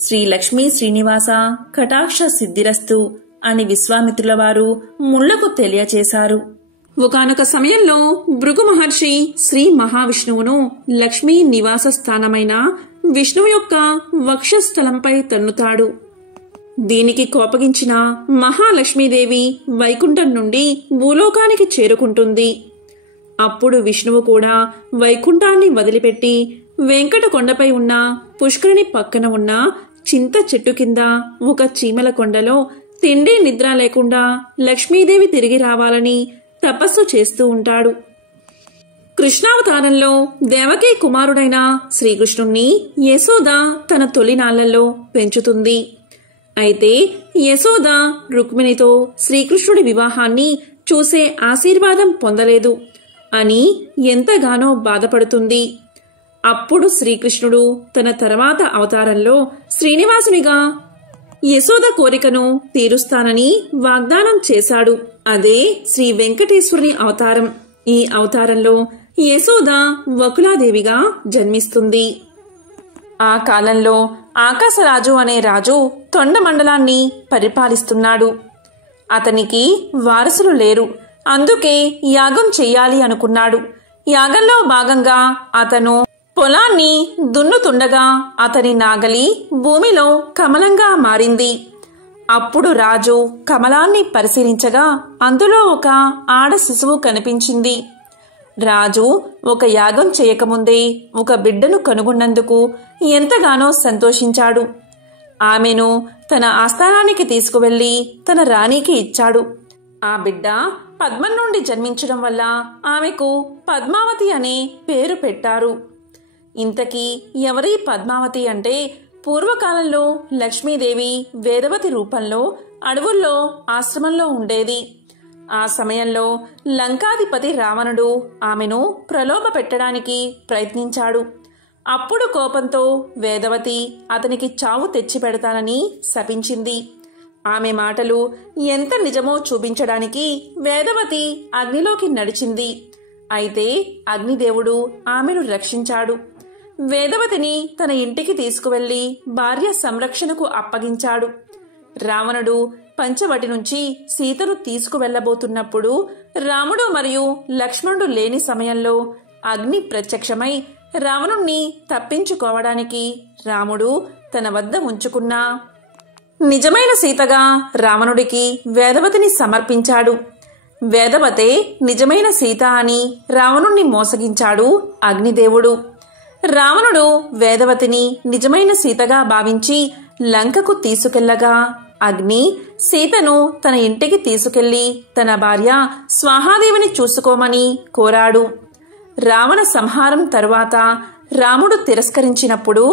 శ్రీ లక్ష్మీ శ్రీనివాస కటాక్ష సిద్ధిరస్తు అని విశ్వామిత్రుల వారు ముళ్లకు తెలియచేశారు. ఒకానొక సమయంలో భృగు మహర్షి శ్రీ మహావిష్ణువును లక్ష్మీ నివాస స్థానమైన విష్ణువు యొక్క వక్షస్థలంపై తన్నుతాడు. దీనికి కోపగించిన మహాలక్ష్మీదేవి వైకుంఠం నుండి భూలోకానికి చేరుకుంటుంది. అప్పుడు విష్ణువు కూడా వైకుంఠాన్ని వదిలిపెట్టి వెంకట కొండపై ఉన్న పుష్కరిణి పక్కన ఉన్న చింత చెట్టు కింద ఒక చీమల కొండలో తిండి నిద్ర లేకుండా లక్ష్మీదేవి తిరిగి రావాలని తపస్సు చేస్తూ ఉంటాడు. కృష్ణావతారంలో దేవకీ కుమారుడైన శ్రీకృష్ణుణ్ణి యశోద తన తొలినాళ్లలో పెంచుతుంది. అయితే యశోద రుక్మిణితో శ్రీకృష్ణుడి వివాహాన్ని చూసే ఆశీర్వాదం పొందలేదు అని ఎంతగానో బాధపడుతుంది. అప్పుడు శ్రీకృష్ణుడు తన తర్వాత అవతారంలో శ్రీనివాసునిగా యశోద కోరికను తీరుస్తానని వాగ్దానం చేశాడు. అదే శ్రీ వెంకటేశ్వరుని అవతారం. ఈ అవతారంలో యశోద వకులాదేవిగా జన్మిస్తుంది. ఆ కాలంలో ఆకాశరాజు అనే రాజు తొండమండలాన్ని పరిపాలిస్తున్నాడు. అతనికి వారసులు లేరు. అందుకే యాగం చెయ్యాలి అనుకున్నాడు. యాగంలో భాగంగా అతను పొలాన్ని దున్నుతుండగా అతని నాగలి భూమిలో కమలంగా మారింది. అప్పుడు రాజు కమలాన్ని పరిశీలించగా అందులో ఒక ఆడ శిశువు కనిపించింది. రాజు ఒక యాగం చేయకముందే ఒక బిడ్డను కనుగొన్నందుకు ఎంతగానో సంతోషించాడు. ఆమెను తన ఆస్థానానికి తీసుకువెళ్లి తన రాణికి ఇచ్చాడు. ఆ బిడ్డ పద్మం నుండి జన్మించడం వల్ల ఆమెకు పద్మావతి అనే పేరు పెట్టారు. ఇంతకీ ఎవరి పద్మావతి అంటే, పూర్వకాలంలో లక్ష్మీదేవి వేదవతి రూపంలో అడవుల్లో ఆశ్రమంలో ఉండేది. ఆ సమయంలో లంకాధిపతి రావణుడు ఆమెను ప్రలోభ పెట్టడానికి ప్రయత్నించాడు. అప్పుడు కోపంతో వేదవతి అతనికి చావు తెచ్చిపెడతానని శపించింది. ఆమె మాటలు ఎంత నిజమో చూపించడానికి వేదవతి అగ్నిలోకి నడిచింది. అయితే అగ్నిదేవుడు ఆమెను రక్షించాడు. వేదవతిని తన ఇంటికి తీసుకువెళ్లి భార్య సంరక్షణకు అప్పగించాడు. రావణుడు పంచవటి నుంచి సీతను తీసుకువెళ్లబోతున్నప్పుడు రాముడు మరియు లక్ష్మణుడు లేని సమయంలో అగ్ని ప్రత్యక్షమై రావణుణ్ణి తప్పించుకోవడానికి రాముడు తన వద్ద ఉంచుకున్న నిజమైన సీతగా రావణుడికి వేదవతిని సమర్పించాడు. వేదవతే నిజమైన సీత అని రావణుణ్ణి మోసగించాడు అగ్నిదేవుడు. రావణుడు వేదవతిని నిజమైన సీతగా భావించి లంకకు తీసుకెళ్లగా అగ్ని సీతను తన ఇంటికి తీసుకెళ్లి తన భార్య స్వాహాదేవిని చూసుకోమని కోరాడు. రావణ సంహారం తరువాత రాముడు తిరస్కరించినప్పుడు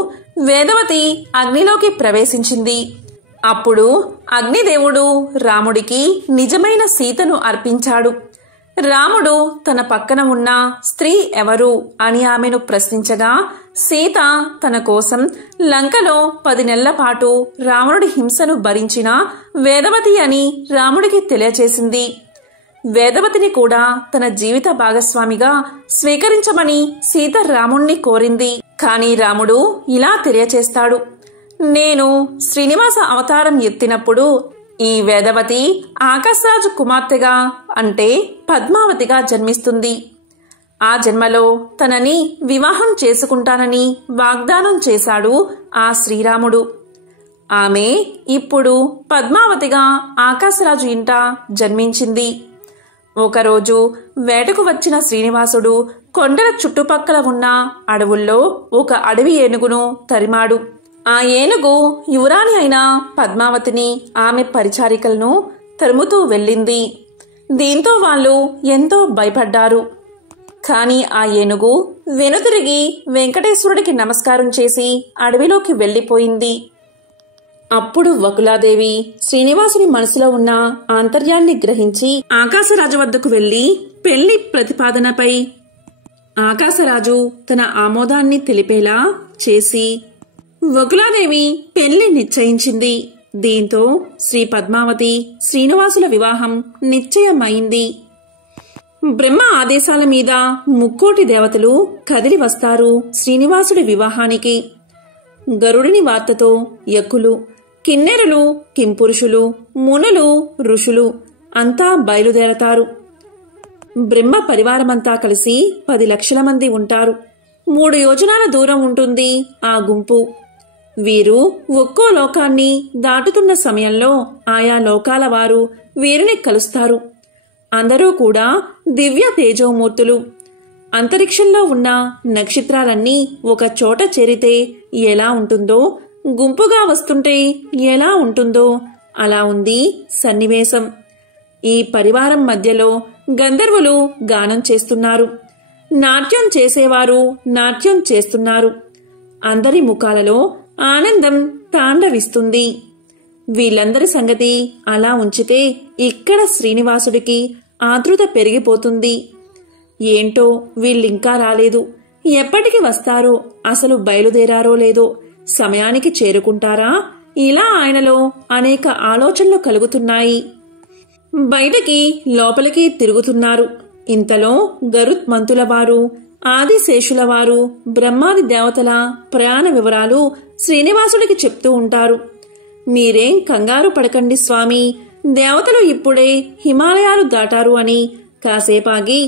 వేదవతి అగ్నిలోకి ప్రవేశించింది. అప్పుడు అగ్నిదేవుడు రాముడికి నిజమైన సీతను అర్పించాడు. రాముడు తన పక్కన ఉన్న స్త్రీ ఎవరు అని ఆమెను ప్రశ్నించగా సీత తన కోసం లంకలో 10 నెలల పాటు రావణుడి హింసను భరించిన వేదవతి అని రాముడికి తెలియచేసింది. వేదవతిని కూడా తన జీవిత భాగస్వామిగా స్వీకరించమని సీత రాముణ్ణి కోరింది. కాని రాముడు ఇలా తెలియచేస్తాడు, నేను శ్రీనివాస అవతారం ఎత్తినప్పుడు ఈ వేదవతి ఆకాశరాజు కుమార్తెగా అంటే పద్మావతిగా జన్మిస్తుంది. ఆ జన్మలో తనని వివాహం చేసుకుంటానని వాగ్దానం చేశాడు ఆ శ్రీరాముడు. ఆమె ఇప్పుడు పద్మావతిగా ఆకాశరాజు ఇంట జన్మించింది. ఒకరోజు వేటకు వచ్చిన శ్రీనివాసుడు కొండల చుట్టుపక్కల ఉన్న అడవుల్లో ఒక అడవి ఏనుగును తరిమాడు. ఆ ఏనుగు యువరాణి అయిన పద్మావతిని ఆమె పరిచారికలను తరుముతూ వెళ్ళింది. దీంతో వాళ్ళు ఎంతో భయపడ్డారు. కాని ఆ ఏనుగు వెనుతిరిగి వెంకటేశ్వరుడికి నమస్కారం చేసి అడవిలోకి వెళ్లిపోయింది. అప్పుడు వకులాదేవి శ్రీనివాసుని మనసులో ఉన్న ఆంతర్యాన్ని గ్రహించి ఆకాశరాజు వద్దకు వెళ్లి పెళ్లి ప్రతిపాదనపై ఆకాశరాజు తన ఆమోదాన్ని తెలిపేలా చేసి వకులాదేవి పెళ్లి నిశ్చయించింది. దీంతో శ్రీ పద్మావతి శ్రీనివాసుల వివాహం నిశ్చయమైంది. బ్రహ్మ ఆదేశాల మీద 3,000,000 దేవతలు కదిలి వస్తారు శ్రీనివాసుడి వివాహానికి. గరుడిని వార్తతో యక్కులు, కిన్నెరులు, కింపురుషులు, మునులు, ఋషులు అంతా బయలుదేరతారు. బ్రహ్మ పరివారమంతా కలిసి 10 లక్షల మంది ఉంటారు. 3 యోజనాల దూరం ఉంటుంది ఆ గుంపు. వీరు ఒక్కో లోకాన్ని దాటుతున్న సమయంలో ఆయా లోకాల వారు వీరిని కలుస్తారు. అందరూ కూడా దివ్య తేజోమూర్తులు. అంతరిక్షంలో ఉన్న నక్షత్రాలన్నీ ఒక చోట చేరితే ఎలా ఉంటుందో, గుంపుగా వస్తుంటే ఎలా ఉంటుందో అలా ఉంది సన్నివేశం. ఈ పరివారం మధ్యలో గంధర్వులు గానం చేస్తున్నారు. నాట్యం చేసేవారు నాట్యం చేస్తున్నారు. అందరి ముఖాలలో ఆనందం తాండవిస్తుంది. వీళ్ళందరి సంగతి అలా ఉంచితే ఇక్కడ శ్రీనివాసుడికి ఆతృత పెరిగిపోతుంది. ఏంటో వీళ్ళింకా రాలేదు, ఎప్పటికి వస్తారో, అసలు బయలుదేరారో లేదో, సమయానికి చేరుకుంటారా, ఇలా ఆయనలో అనేక ఆలోచనలు కలుగుతున్నాయి. బయటికి లోపలికి తిరుగుతున్నారు. ఇంతలో గరుత్మంతుల వారు, ఆదిశేషుల వారు, బ్రహ్మాది దేవతల ప్రయాణ వివరాలు శ్రీనివాసుడికి చెప్తూ ఉంటారు. మీరేం కంగారు పడకండి స్వామి, దేవతలు ఇప్పుడే హిమాలయాలు దాటారు అని, కాసేపాగి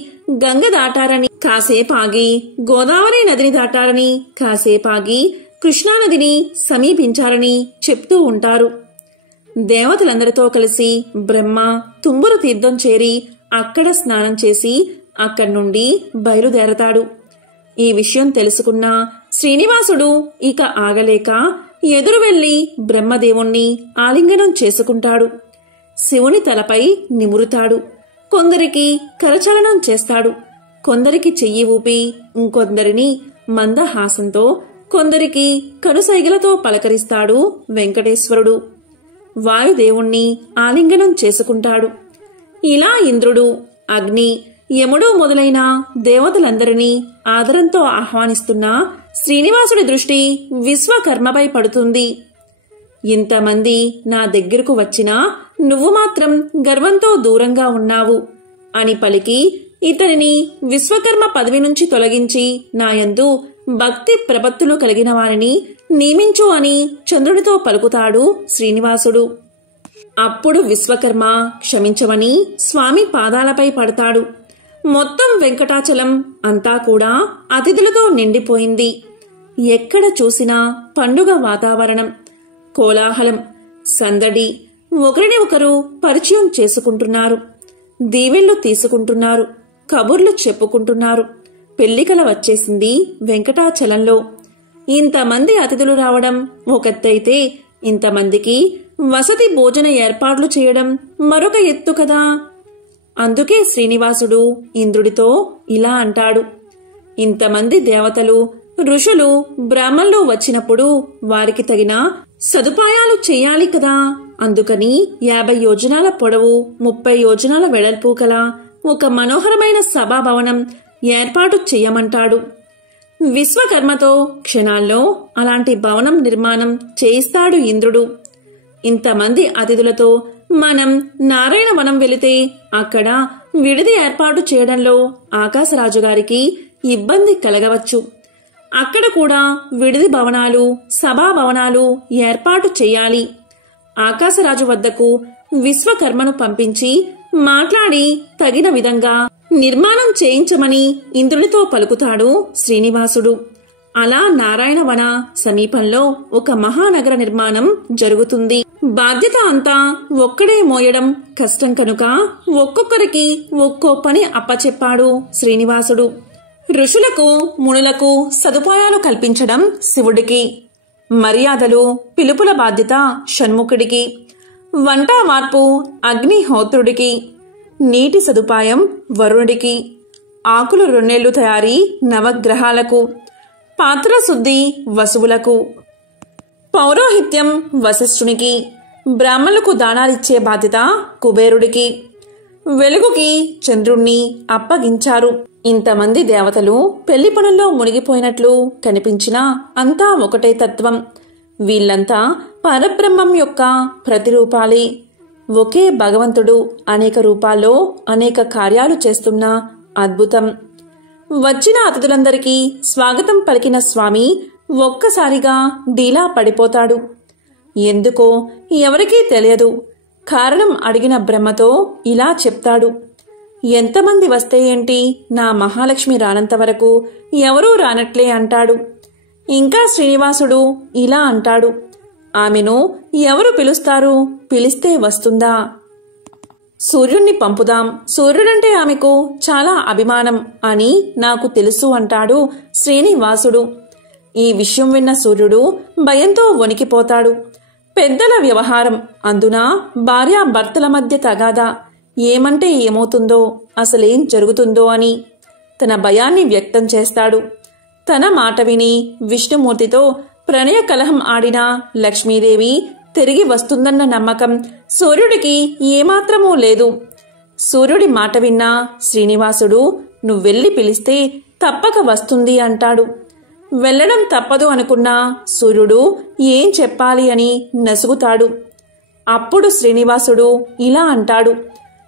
గంగ దాటారని, కాసేపాగి గోదావరి నదిని దాటారని, కాసేపాగి కృష్ణానదిని సమీపించారని చెప్తూ ఉంటారు. దేవతలందరితో కలిసి బ్రహ్మ తుంబురు తీర్థం చేరి అక్కడ స్నానం చేసి అక్కడి నుండి బయలుదేరతాడు. ఈ విషయం తెలుసుకున్న శ్రీనివాసుడు ఇక ఆగలేక ఎదురు వెళ్లి బ్రహ్మదేవుణ్ణి ఆలింగనం చేసుకుంటాడు. శివుని తలపై నిమురుతాడు. కొందరికి కరచలనం చేస్తాడు. కొందరికి చెయ్యి ఊపి, ఇంకొందరిని మందహాసంతో, కొందరికి కనుసైగలతో పలకరిస్తాడు వెంకటేశ్వరుడు. వాయుదేవుణ్ణి ఆలింగనం చేసుకుంటాడు. ఇలా ఇంద్రుడు, అగ్ని, యముడు మొదలైన దేవతలందరినీ ఆదరంతో ఆహ్వానిస్తున్న శ్రీనివాసుడి దృష్టి విశ్వకర్మపై పడుతుంది. ఇంతమంది నా దగ్గరకు వచ్చినా నువ్వు మాత్రం గర్వంతో దూరంగా ఉన్నావు అని పలికి ఇతనిని విశ్వకర్మ పదవి నుంచి తొలగించి నాయందు భక్తి ప్రపత్తులు కలిగిన వారిని నియమించు అని చంద్రుడితో పలుకుతాడు శ్రీనివాసుడు. అప్పుడు విశ్వకర్మ క్షమించమని స్వామి పాదాలపై పడతాడు. మొత్తం వెంకటాచలం అంతా కూడా అతిథులతో నిండిపోయింది. ఎక్కడ చూసినా పండుగ వాతావరణం, కోలాహలం, సందడి. ఒకరిని ఒకరు పరిచయం చేసుకుంటున్నారు, దీవెళ్లు తీసుకుంటున్నారు, కబుర్లు చెప్పుకుంటున్నారు. పెళ్లికల వచ్చేసింది వెంకటాచలంలో. ఇంతమంది అతిథులు రావడం ఒకత్తైతే ఇంతమందికి వసతి భోజన ఏర్పాట్లు చేయడం మరొక ఎత్తు కదా. అందుకే శ్రీనివాసుడు ఇంద్రుడితో ఇలా అంటాడు, ఇంతమంది దేవతలు, ఋషులు, బ్రాహ్మణులు వచ్చినప్పుడు వారికి తగిన సదుపాయాలు చేయాలి కదా. అందుకని 50 యోజనాల పొడవు, 30 యోజనాల వెడల్పు కల ఒక మనోహరమైన సభాభవనం ఏర్పాటు చెయ్యమంటాడు. విశ్వకర్మతో క్షణాల్లో అలాంటి భవనం నిర్మాణం చేయిస్తాడు ఇంద్రుడు. ఇంతమంది అతిథులతో మనం నారాయణవనం వెళితే అక్కడ విడిది ఏర్పాటు చేయడంలో ఆకాశరాజు గారికి ఇబ్బంది కలగవచ్చు. అక్కడ కూడా విడిది భవనాలు, సభా భవనాలు ఏర్పాటు చేయాలి. ఆకాశరాజు వద్దకు విశ్వకర్మను పంపించి మాట్లాడి తగిన విధంగా నిర్మాణం చేయించమని ఇంద్రునితో పలుకుతాడు శ్రీనివాసుడు. అలా నారాయణవన సమీపంలో ఒక మహానగర నిర్మాణం జరుగుతుంది. బాధ్యత అంతా ఒక్కడే మోయడం కష్టం కనుక ఒక్కొక్కరికి ఒక్కో పని అప్పచెప్పాడు శ్రీనివాసుడు. ఋషులకు, మునులకు సదుపాయాలు కల్పించడం శివుడికి, మర్యాదలు, పిలుపుల బాధ్యత షణ్ముఖుడికి, వంట వార్పు అగ్నిహోత్రుడికి, నీటి సదుపాయం వరుణుడికి, ఆకులు రొన్నెళ్లు తయారీ నవగ్రహాలకు, పాత్ర శుద్ధి వసువులకు, పౌరోహిత్యం వశిష్ఠునికి, బ్రాహ్మణులకు దానాలిచ్చే బాధ్యత కుబేరుడికి, వెలుగుకి చంద్రుణ్ణి అప్పగించారు. ఇంతమంది దేవతలు పెళ్లి పనుల్లో మునిగిపోయినట్లు కనిపించినా అంతా ఒకటే తత్వం. వీళ్లంతా పరబ్రహ్మం యొక్క ప్రతిరూపాలే. ఒకే భగవంతుడు అనేక రూపాల్లో అనేక కార్యాలు చేస్తున్న అద్భుతం. వచ్చిన అతిథులందరికీ స్వాగతం పలికిన స్వామి ఒక్కసారిగా డీలా పడిపోతాడు. ఎందుకో ఎవరికీ తెలియదు. కారణం అడిగిన బ్రహ్మతో ఇలా చెప్తాడు. ఎంతమంది వస్తే ఏంటి, నా మహాలక్ష్మి రానంత వరకు ఎవరూ రానట్లే అంటాడు. ఇంకా శ్రీనివాసుడు ఇలా అంటాడు. ఆమెను ఎవరు పిలుస్తారు, పిలిస్తే వస్తుందా? సూర్యుణ్ణి పంపుదాం, సూర్యుడంటే ఆమెకు చాలా అభిమానం అని నాకు తెలుసు అంటాడు శ్రీనివాసుడు. ఈ విషయం విన్న సూర్యుడు భయంతో వణికిపోతాడు. పెద్దల వ్యవహారం, అందున భార్యాభర్తల మధ్య తగాదా, ఏమంటే ఏమవుతుందో, అసలేం జరుగుతుందో అని తన భయాన్ని వ్యక్తం చేస్తాడు. తన మాట విని విష్ణుమూర్తితో ప్రణయ కలహం ఆడిన లక్ష్మీదేవి తిరిగి వస్తుందన్న నమ్మకం సూర్యుడికి ఏమాత్రమూ లేదు. సూర్యుడి మాట విన్నా శ్రీనివాసుడు నువ్వెళ్ళి పిలిస్తే తప్పక వస్తుంది అంటాడు. వెళ్లడం తప్పదు అనుకున్న సూర్యుడు ఏం చెప్పాలి అని నసుగుతాడు. అప్పుడు శ్రీనివాసుడు ఇలా అంటాడు.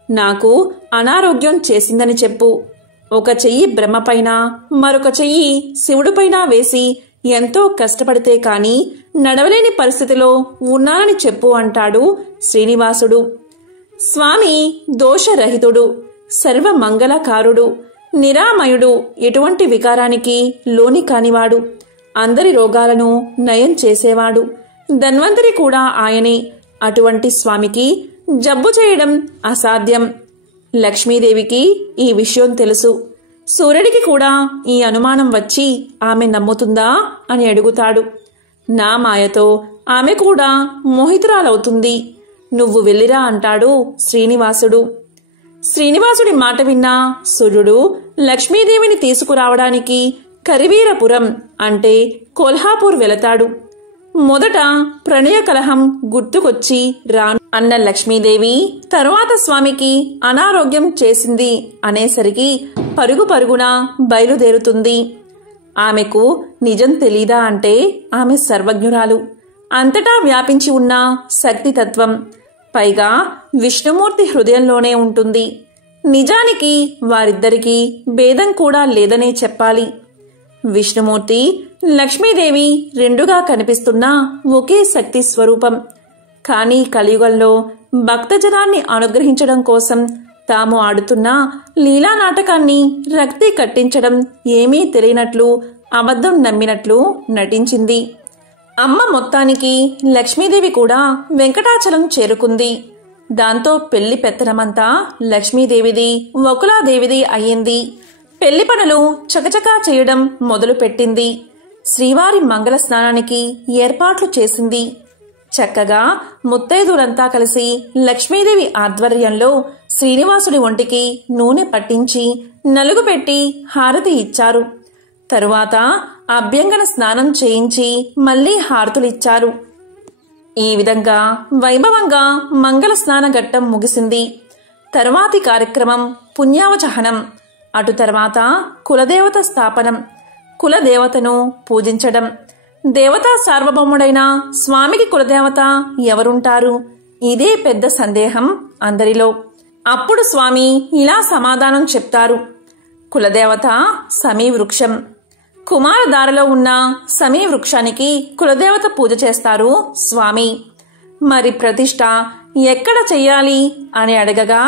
నాకు అనారోగ్యం చేసిందని చెప్పు. ఒక చెయ్యి బ్రహ్మపైన, మరొక చెయ్యి శివుడిపైన వేసి ఎంతో కష్టపడితే కాని నడవలేని పరిస్థితిలో ఉన్నానని చెప్పు అంటాడు శ్రీనివాసుడు. స్వామి దోషరహితుడు, సర్వమంగళకారుడు, నిరామయుడు, ఎటువంటి వికారానికి లోని కానివాడు, అందరి రోగాలను నయం చేసేవాడు. ధన్వంతరి కూడా ఆయనే. అటువంటి స్వామికి జబ్బు చేయడం అసాధ్యం. లక్ష్మీదేవికి ఈ విషయం తెలుసు. సూర్యుడికి కూడా ఈ అనుమానం వచ్చి ఆమె నమ్ముతుందా అని అడుగుతాడు. నా మాయతో ఆమె కూడా మోహితురాలవుతుంది. నువ్వు వెళ్ళిరా అంటాడు శ్రీనివాసుడు. శ్రీనివాసుడి మాట విన్న సూర్యుడు లక్ష్మీదేవిని తీసుకురావడానికి కరివీరపురం అంటే కొల్హాపూర్ వెళతాడు. మొదట ప్రణయ కలహం గుర్తుకొచ్చి రాను అన్న లక్ష్మీదేవి తరువాత స్వామికి అనారోగ్యం చేసింది అనేసరికి పరుగు పరుగున బయలుదేరుతుంది. ఆమెకు నిజం తెలీదా అంటే ఆమె సర్వజ్ఞురాలు, అంతటా వ్యాపించి ఉన్న శక్తితత్వం. పైగా విష్ణుమూర్తి హృదయంలోనే ఉంటుంది. నిజానికి వారిద్దరికీ భేదం కూడా లేదనే చెప్పాలి. విష్ణుమూర్తి, లక్ష్మీదేవి రెండుగా కనిపిస్తున్న ఒకే శక్తి స్వరూపం. కానీ కలియుగంలో భక్తజనాన్ని అనుగ్రహించడం కోసం తాము ఆడుతున్న లీలా నాటకాన్ని రక్తి కట్టించడం ఏమీ తెలియనట్లు అబద్ధం నమ్మినట్లు నటించింది. అమ్మ మొత్తానికి లక్ష్మీదేవి కూడా వెంకటాచలం చేరుకుంది. దాంతో పెళ్లి పెత్తనమంతా లక్ష్మీదేవిది, వకులాదేవిది అయ్యింది. పెళ్లి పనులు చకచకా చేయడం మొదలుపెట్టింది. శ్రీవారి మంగళ స్నానానికి ఏర్పాట్లు చేసింది. చక్కగా ముత్తైదులంతా కలిసి లక్ష్మీదేవి ఆధ్వర్యంలో శ్రీనివాసుడి ఒంటికి నూనె పట్టించి నలుగు పెట్టి హారతి ఇచ్చారు. తరువాత అభ్యంగన స్నానం చేయించి మళ్లీ హారతులిచ్చారు. ఈ విధంగా వైభవంగా మంగళ స్నాన ఘట్టం ముగిసింది. తరువాతి కార్యక్రమం పుణ్యావచహనం. అటు తర్వాత కులదేవత స్థాపనం, కులదేవతను పూజించడం. దేవతా సార్వభౌముడైన స్వామికి కులదేవత ఎవరుంటారు? ఇదే పెద్ద సందేహం అందరిలో. అప్పుడు స్వామి ఇలా సమాధానం చెప్తారు. కులదేవత సమీ వృక్షం. కుమారధారలో ఉన్న సమీ వృక్షానికి కులదేవత పూజ చేస్తారు స్వామి. మరి ప్రతిష్ఠ ఎక్కడ చెయ్యాలి అని అడగగా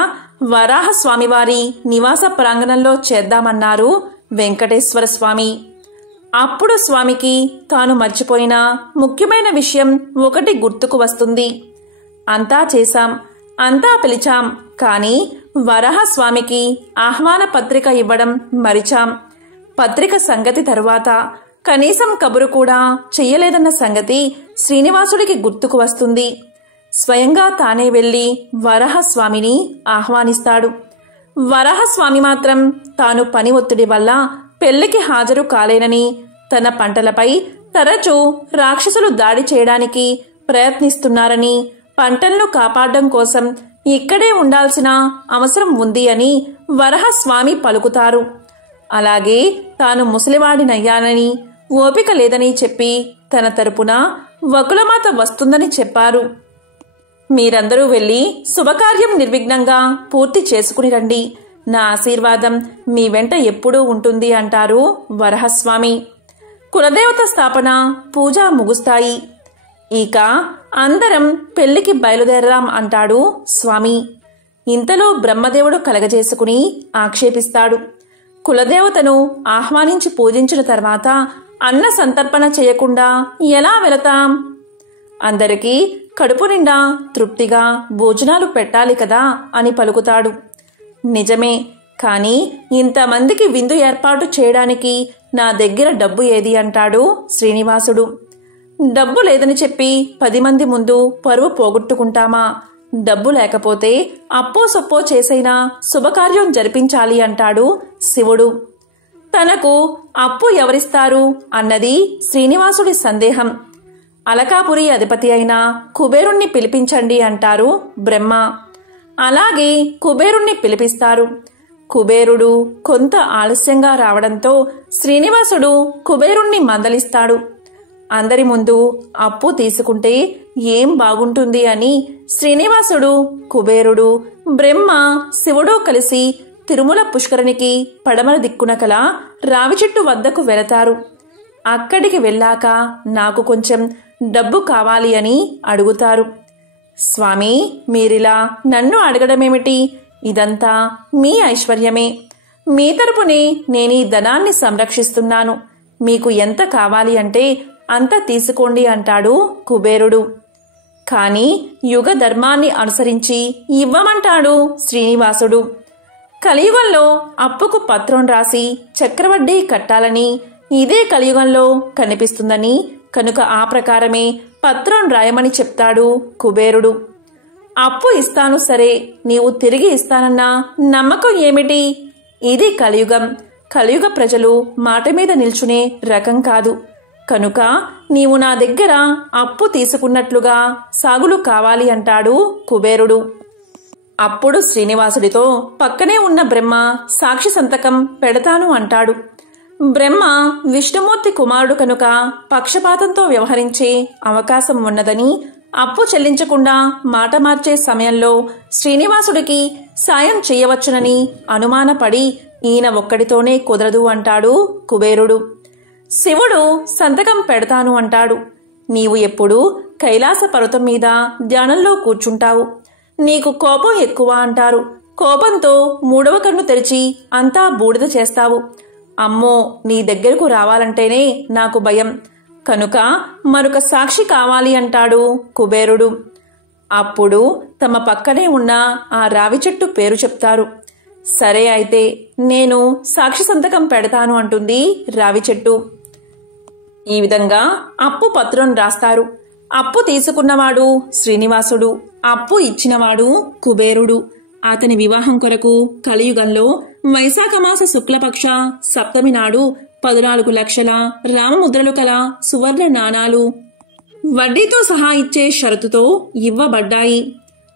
వరాహ స్వామివారి నివాస ప్రాంగణంలో చేద్దామన్నారు వెంకటేశ్వర స్వామి. అప్పుడు స్వామికి తాను మర్చిపోయిన ముఖ్యమైన విషయం ఒకటి గుర్తుకు వస్తుంది. అంతా చేశాం, అంతా పిలిచాం, కాని వరాహ స్వామికి ఆహ్వాన పత్రిక ఇవ్వడం మరిచాం. పత్రిక సంగతి తరువాత, కనీసం కబురు కూడా చెయ్యలేదన్న సంగతి శ్రీనివాసుడికి గుర్తుకు వస్తుంది. స్వయంగా తానే వెళ్లి వరాహస్వామిని ఆహ్వానిస్తాడు. వరాహస్వామి మాత్రం తాను పని ఒత్తిడి వల్ల పెళ్లికి హాజరు కాలేనని, తన పంటలపై తరచూ రాక్షసులు దాడి చేయడానికి ప్రయత్నిస్తున్నారని, పంటలను కాపాడడం కోసం ఇక్కడే ఉండాల్సిన అవసరం ఉంది అని వరాహస్వామి పలుకుతారు. అలాగే తాను ముసలివాడినయ్యానని, ఓపిక లేదని చెప్పి తన తరపున వకులమాత వస్తుందని చెప్పారు. మీరందరూ వెళ్లి శుభకార్యం నిర్విఘ్నంగా పూర్తి చేసుకుని రండి. నా ఆశీర్వాదం మీ వెంట ఎప్పుడూ ఉంటుంది అంటారు వరాహస్వామి. కులదేవత స్థాపన, పూజ ముగుస్తాయి. ఇక అందరం పెళ్లికి బయలుదేరరాం అంటాడు స్వామి. ఇంతలో బ్రహ్మదేవుడు కలగజేసుకుని ఆక్షేపిస్తాడు. కులదేవతను ఆహ్వానించి పూజించిన తర్వాత అన్న సంతర్పణ చేయకుండా ఎలా వెళతాం? అందరికీ కడుపు నిండా తృప్తిగా భోజనాలు పెట్టాలి కదా అని పలుకుతాడు. నిజమే, కాని ఇంతమందికి విందు ఏర్పాటు చేయడానికి నా దగ్గర డబ్బు ఏది అంటాడు శ్రీనివాసుడు. డబ్బు లేదని చెప్పి 10 మంది ముందు పరువు పోగొట్టుకుంటామా? డబ్బు లేకపోతే అప్పో సొప్పో చేసైనా శుభకార్యం జరిపించాలి అంటాడు శివుడు. తనకు అప్పు ఎవరిస్తారు అన్నది శ్రీనివాసుడి సందేహం. అలకాపురి అధిపతి అయిన కుబేరుణ్ణి పిలిపించండి అంటారు బ్రహ్మ. అలాగే కుబేరుణ్ణి పిలిపిస్తారు. కుబేరుడు కొంత ఆలస్యంగా రావడంతో శ్రీనివాసుడు కుబేరుణ్ణి మందలిస్తాడు. అందరి ముందు అప్పు తీసుకుంటే ఏం బాగుంటుంది అని శ్రీనివాసుడు, కుబేరుడు, బ్రహ్మ, శివుడు కలిసి తిరుమల పుష్కరిణికి పడమర దిక్కున కల రావి చెట్టు వద్దకు వెళతారు. అక్కడికి వెళ్ళాక నాకు కొంచెం డబ్బు కావాలి అని అడుగుతారు. స్వామి, మీరిలా నన్ను అడగడమేమిటి? ఇదంతా మీ ఐశ్వర్యమే. మీ తరపునే నేనీ ధనాన్ని సంరక్షిస్తున్నాను. మీకు ఎంత కావాలి అంటే అంత తీసుకోండి అంటాడు కుబేరుడు. కాని యుగ ధర్మాన్ని అనుసరించి ఇవ్వమంటాడు శ్రీనివాసుడు. కలియుగంలో అప్పుకు పత్రం రాసి చక్రవడ్డీ కట్టాలని ఇదే కలియుగంలో కనిపిస్తుందని, కనుక ఆ ప్రకారమే పత్రం రాయమని చెప్తాడు కుబేరుడు. అప్పు ఇస్తాను సరే, నీవు తిరిగి ఇస్తానన్న నమ్మకం ఏమిటి? ఇది కలియుగం. కలియుగ ప్రజలు మాట మీద నిల్చునే రకం కాదు. కనుక నీవు నా దగ్గర అప్పు తీసుకున్నట్లుగా సాగులు కావాలి అంటాడు కుబేరుడు. అప్పుడు శ్రీనివాసుడితో పక్కనే ఉన్న బ్రహ్మ సాక్షి సంతకం పెడతాను అంటాడు. బ్రహ్మ విష్ణుమూర్తి కుమారుడు కనుక పక్షపాతంతో వ్యవహరించే అవకాశం ఉన్నదని, అప్పు చెల్లించకుండా మాట మార్చే సమయంలో శ్రీనివాసుడికి సాయం చేయవచ్చునని అనుమానపడి ఈయన ఒక్కడితోనే కుదరదు అంటాడు కుబేరుడు. శివుడు సంతకం పెడతాను అంటాడు. నీవు ఎప్పుడు కైలాస పర్వతం మీద ధ్యానంలో కూర్చుంటావు. నీకు కోపం ఎక్కువ అంటారు. కోపంతో 3వ కన్ను తెరిచి అంతా బూడిద చేస్తావు. అమ్మో, నీ దగ్గరకు రావాలంటేనే నాకు భయం. కనుక మరొక సాక్షి కావాలి అంటాడు కుబేరుడు. అప్పుడు తమ పక్కనే ఉన్న ఆ రావి చెట్టు పేరు చెప్తారు. సరే అయితే నేను సాక్షి సంతకం పెడతాను అంటుంది రావి చెట్టు. ఈ విధంగా అప్పు పత్రం రాస్తారు. అప్పు తీసుకున్నవాడు శ్రీనివాసుడు, అప్పు ఇచ్చినవాడు కుబేరుడు. అతని వివాహం కొరకు కలియుగంలో వైశాఖమాస శుక్లపక్ష సప్తమి నాడు 14 లక్షల రామముద్రలు కల సువర్ణ నాణాలు వడ్డీతో సహా ఇచ్చే షరతుతో ఇవ్వబడ్డాయి.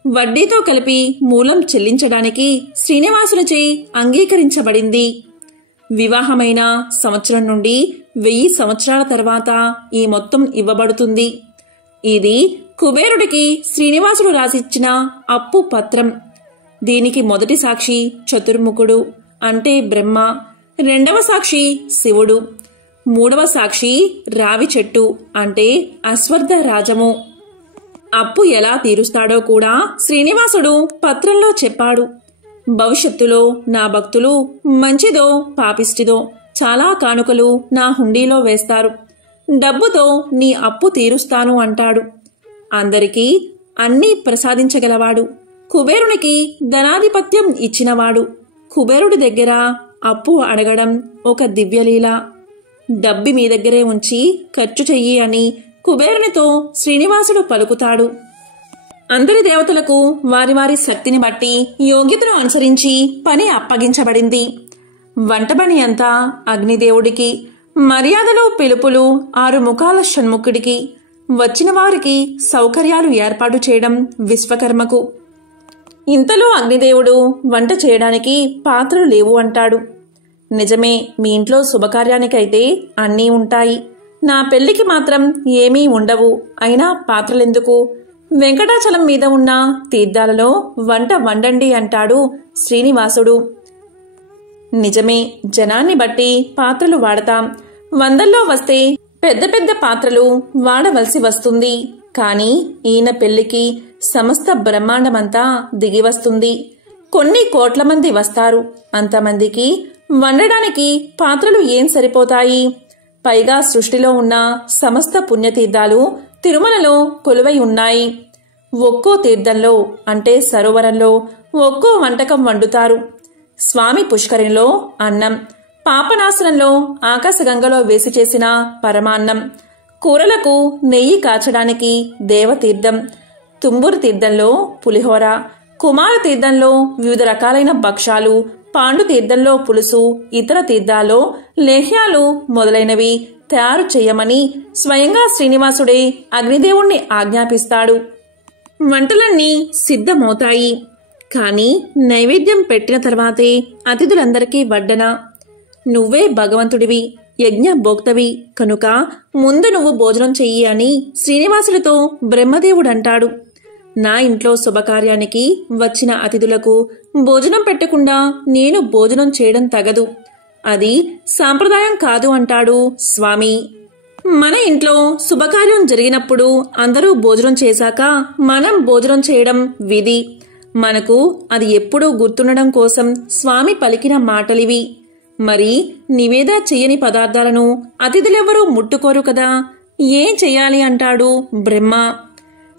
వడ్డీతో కలిపి మూలం చెల్లించడానికి శ్రీనివాసులచే అంగీకరించబడింది. వివాహమైన సంవత్సరం నుండి 1000 సంవత్సరాల తర్వాత ఈ మొత్తం ఇవ్వబడుతుంది. ఇది కుబేరుడికి శ్రీనివాసుడు రాసిచ్చిన అప్పు పత్రం. దీనికి మొదటి సాక్షి చతుర్ముఖుడు అంటే బ్రహ్మ, రెండవ సాక్షి శివుడు, మూడవ సాక్షి రావి చెట్టు అంటే అశ్వత్థ రాజము. అప్పు ఎలా తీరుస్తాడో కూడా శ్రీనివాసుడు పత్రంలో చెప్పాడు. భవిష్యత్తులో నా భక్తులు మంచిదో పాపిష్టిదో చాలా కానుకలు నా హుండీలో వేస్తారు. డబ్బుతో నీ అప్పు తీరుస్తాను అంటాడు. అందరికీ అన్నీ ప్రసాదించగలవాడు. కుబేరునికి ధనాధిపత్యం ఇచ్చినవాడు. కుబేరుడి దగ్గర అప్పు అడగడం ఒక దివ్యలీల. డబ్బి మీ దగ్గరే ఉంచి ఖర్చు చెయ్యి అని కుబేరునితో శ్రీనివాసుడు పలుకుతాడు. అందరి దేవతలకు వారి వారి శక్తిని బట్టి యోగ్యతను అనుసరించి పని అప్పగించబడింది. వంటపని అంతా అగ్నిదేవుడికి, మర్యాదలు పిలుపులు 6 ముఖాల షణ్ముఖుడికి, వచ్చిన వారికి సౌకర్యాలు ఏర్పాటు చేయడం విశ్వకర్మకు. ఇంతలో అగ్నిదేవుడు వంట చేయడానికి పాత్రలు లేవు అంటాడు. నిజమే, మీ ఇంట్లో శుభకార్యానికైతే అన్నీ ఉంటాయి, నా పెళ్లికి మాత్రం ఏమీ ఉండవు. అయినా పాత్రలెందుకు? వెంకటాచలం మీద ఉన్న తీర్థాలలో వంట వండండి అంటాడు శ్రీనివాసుడు. నిజమే, జనాన్ని బట్టి పాత్రలు వాడతాం. 100లో వస్తే పెద్ద పెద్ద పాత్రలు వాడవలసి వస్తుంది. కాని ఈయన పెళ్లికి సమస్త బ్రహ్మాండమంతా దిగి వస్తుంది. కొన్ని కోట్ల మంది వస్తారు. అంతమందికి వండడానికి పాత్రలు ఏం సరిపోతాయి? పైగా సృష్టిలో ఉన్న సమస్త పుణ్యతీర్థాలు తిరుమలలో కొలువై ఉన్నాయి. ఒక్కో తీర్థంలో అంటే సరోవరంలో ఒక్కో వంటకం వండుతారు. స్వామి పుష్కరిణిలో అన్నం, పాపనాశనంలో ఆకాశగంగలో వేసి చేసిన పరమాన్నం, కూరలకు నెయ్యి కాచడానికి దేవతీర్థం, తుంబురు తీర్థంలో పులిహోర, కుమార తీర్థంలో వివిధ రకాలైన భక్షాలు, పాండు తీర్థంలో పులుసు, ఇతర తీర్థాల్లో లేహ్యాలు మొదలైనవి తయారు చేయమని స్వయంగా శ్రీనివాసుడే అగ్నిదేవుణ్ణి ఆజ్ఞాపిస్తాడు. వంటలన్నీ సిద్ధమవుతాయి. కాని నైవేద్యం పెట్టిన తర్వాతే అతిథులందరికీ వడ్డన. నువ్వే భగవంతుడివి, యజ్ఞ భోక్తవి కనుక ముందు నువ్వు భోజనం చెయ్యి అని శ్రీనివాసుడితో బ్రహ్మదేవుడంటాడు. నా ఇంట్లో శుభకార్యానికి వచ్చిన అతిథులకు భోజనం పెట్టకుండా నేను భోజనం చేయడం తగదు. అది సాంప్రదాయం కాదు అంటాడు స్వామి. మన ఇంట్లో శుభకార్యం జరిగినప్పుడు అందరూ భోజనం చేశాక మనం భోజనం చేయడం విధి. మనకు అది ఎప్పుడూ గుర్తుండడం కోసం స్వామి పలికిన మాటలివి. మరి నివేద చెయ్యని పదార్థాలను అతిథులెవరూ ముట్టుకోరు కదా, ఏం చెయ్యాలి అంటాడు బ్రహ్మ.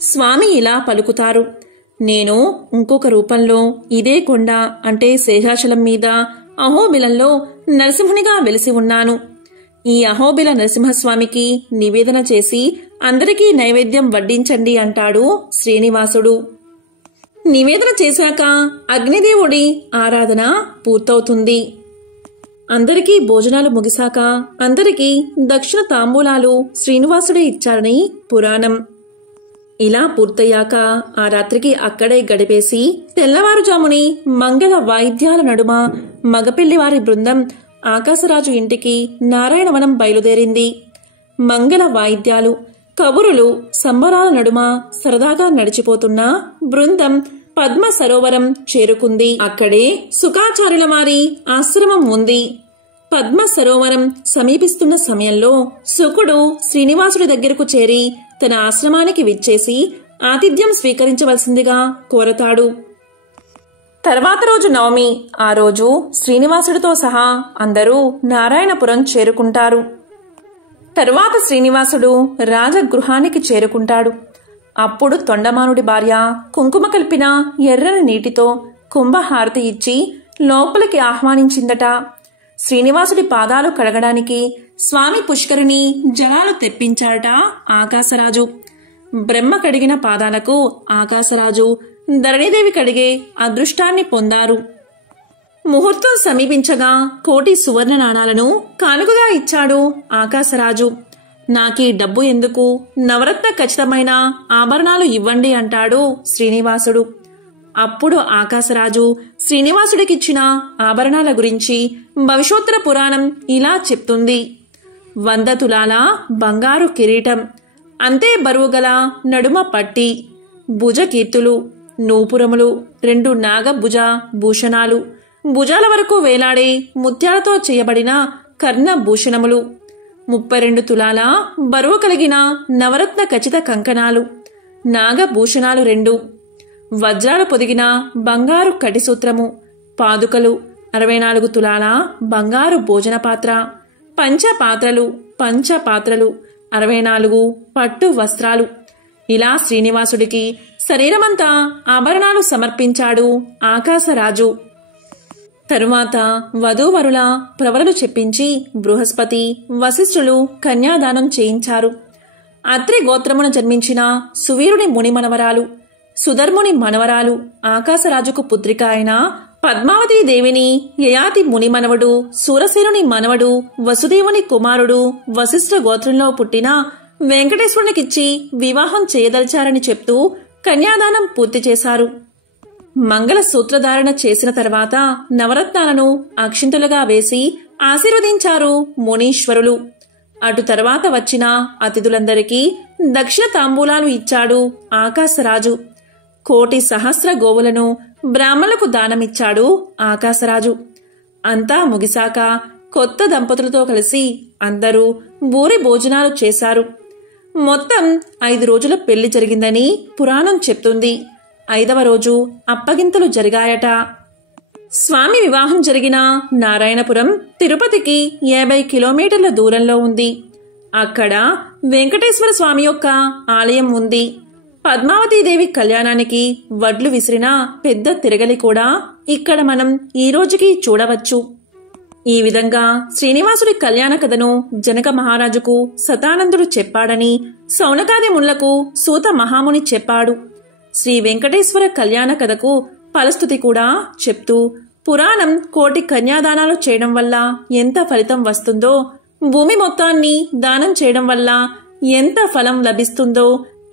స్వామి ఇలా పలుకుతారు. నేను ఇంకొక రూపంలో ఇదే కొండ అంటే శేషాచలం మీద అహోబిలంలో నరసింహునిగా వెలిసి ఉన్నాను. ఈ అహోబిల నరసింహస్వామికి నివేదన చేసి అందరికీ నైవేద్యం వడ్డించండి అంటాడు శ్రీనివాసుడు. నివేదన చేశాక అగ్నిదేవుడి ఆరాధన పూర్తవుతుంది. అందరికీ భోజనాలు ముగిశాక అందరికీ దక్షిణ తాంబూలాలు శ్రీనివాసుడే ఇచ్చారని పురాణం. ఇలా పూర్తయ్యాక ఆ రాత్రికి అక్కడే గడిపేసి తెల్లవారుజాముని మంగళ వాయిద్యాల నడుమ మగపెళ్లివారి బృందం ఆకాశరాజు ఇంటికి నారాయణవనం బయలుదేరింది. మంగళ వాయిద్యాలు, కబురులు, సంబరాల నడుమ సరదాగా నడిచిపోతున్న బృందం పద్మ సరోవరం చేరుకుంది. అక్కడే సుఖాచార్యుల వారి ఆశ్రమం ఉంది. పద్మ సరోవరం సమీపిస్తున్న సమయంలో శుకుడు శ్రీనివాసుడి దగ్గరకు చేరి తన ఆశ్రమానికి విచ్చేసి ఆతిథ్యం స్వీకరించవలసిందిగా కోరతాడు. తర్వాత రోజు నవమి. ఆ రోజు శ్రీనివాసుడితో సహా అందరూ నారాయణపురం చేరుకుంటారు. తరువాత శ్రీనివాసుడు రాజగృహానికి చేరుకుంటాడు. అప్పుడు తొండమానుడి భార్య కుంకుమ కలిపిన ఎర్రని నీటితో కుంభహారతి ఇచ్చి లోపలికి ఆహ్వానించిందట. శ్రీనివాసుడి పాదాలు కడగడానికి స్వామి పుష్కరిణి జలాలు తెప్పించాడట ఆకాశరాజు. బ్రహ్మ కడిగిన పాదాలకు ఆకాశరాజు ధరణీదేవి కడిగే అదృష్టాన్ని పొందారు. ముహూర్తం సమీపించగా 1,000,000 సువర్ణ నాణాలను కానుకగా ఇచ్చాడు ఆకాశరాజు. నాకీ డబ్బు ఎందుకు, నవరత్న ఖచ్చితమైన ఆభరణాలు ఇవ్వండి అంటాడు శ్రీనివాసుడు. అప్పుడు ఆకాశరాజు శ్రీనివాసుడికిచ్చిన ఆభరణాల గురించి భవిష్యోత్తర పురాణం ఇలా చెప్తుంది. 100 తులాల బంగారు కిరీటం, అంతే బరువుగల నడుమ పట్టి, భుజకీర్తులు, నూపురములు, 2 నాగభుజ భూషణాలు, భుజాల వరకు వేలాడే ముత్యాలతో చేయబడిన కర్ణభూషణములు, 32 తులాల బరువు కలిగిన నవరత్న ఖచ్చిత కంకణాలు, నాగభూషణాలు 2, వజ్రాలు పొదిగిన బంగారు కటిసూత్రము, పాదుకలు, 64 తులాల బంగారు భోజన పాత్ర, పంచపాత్రలు 64 పట్టు వస్త్రాలు. ఇలా శ్రీనివాసుడికి శరీరమంతా ఆభరణాలు సమర్పించాడు ఆకాశరాజు. తరువాత వధూవరుల ప్రవరలు చెప్పించి బృహస్పతి, వశిష్ఠులు కన్యాదానం చేయించారు. అత్రి గోత్రమున జన్మించిన సువీరుని ముని మనవరాలు, సుధర్ముని మనవరాలు, ఆకాశరాజుకు పుత్రిక అయిన పద్మావతీ దేవిని యయాతి ముని మనవడు, సూరసేనుని మనవడు, వసుదేవుని కుమారుడు, వశిష్ఠ గోత్రంలో పుట్టిన వెంకటేశ్వరునికిచ్చి వివాహం చేయదలిచారని చెప్తూ కన్యాదానం పూర్తి చేశారు. మంగళ సూత్రధారణ చేసిన తర్వాత నవరత్నాలను అక్షింతలుగా వేసి ఆశీర్వదించారు మునీశ్వరులు. అటు తర్వాత వచ్చిన అతిథులందరికీ దక్షిణ తాంబూలాలు ఇచ్చాడు ఆకాశరాజు. 1,000,000 సహస్ర గోవులను బ్రాహ్మణులకు దానమిచ్చాడు ఆకాశరాజు. అంతా ముగిశాక కొత్త దంపతులతో కలిసి అందరూ బూరి భోజనాలు చేశారు. మొత్తం 5 రోజుల పెళ్లి జరిగిందని పురాణం చెప్తుంది. 5వ రోజు అప్పగింతలు జరిగాయట. స్వామి వివాహం జరిగిన నారాయణపురం తిరుపతికి 50 కిలోమీటర్ల దూరంలో ఉంది. అక్కడ వెంకటేశ్వర స్వామి యొక్క ఆలయం ఉంది. పద్మావతీదేవి కళ్యాణానికి వడ్లు విసిరిన పెద్ద తిరగలి కూడా ఇక్కడ మనం ఈ రోజుకి చూడవచ్చు. ఈ విధంగా శ్రీనివాసుడి కళ్యాణ కథను జనక మహారాజుకు శతానందుడు చెప్పాడని సౌనకాది మునులకు సూత మహాముని చెప్పాడు. శ్రీ వెంకటేశ్వర కళ్యాణ కథకు ఫలస్తుతి కూడా చెప్తూ పురాణం 1,000,000 కన్యాదానాలు చేయడం వల్ల ఎంత ఫలితం వస్తుందో, భూమి మొత్తాన్ని దానం చేయడం వల్ల ఎంత ఫలం లభిస్తుందో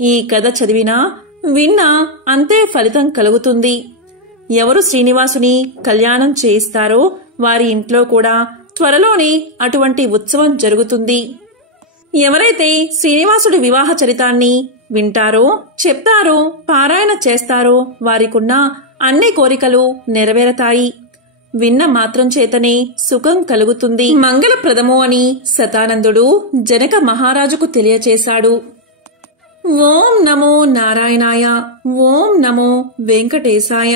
ఈ కథ చదివినా విన్నా అంతే ఫలితం కలుగుతుంది. ఎవరు శ్రీనివాసుని కళ్యాణం చేయిస్తారో వారి ఇంట్లో కూడా త్వరలోనే అటువంటి ఉత్సవం జరుగుతుంది. ఎవరైతే శ్రీనివాసుడి వివాహ చరితాన్ని వింటారో, చెప్తారో, పారాయణ చేస్తారో వారికున్న అన్ని కోరికలు నెరవేరతాయి. విన్న మాత్రం చేతనే సుఖం కలుగుతుంది, మంగళప్రదము అని శతానందుడు జనక మహారాజుకు తెలియచేశాడు. ఓం నమో నారాయణాయ, ఓం నమో వెంకటేశాయ.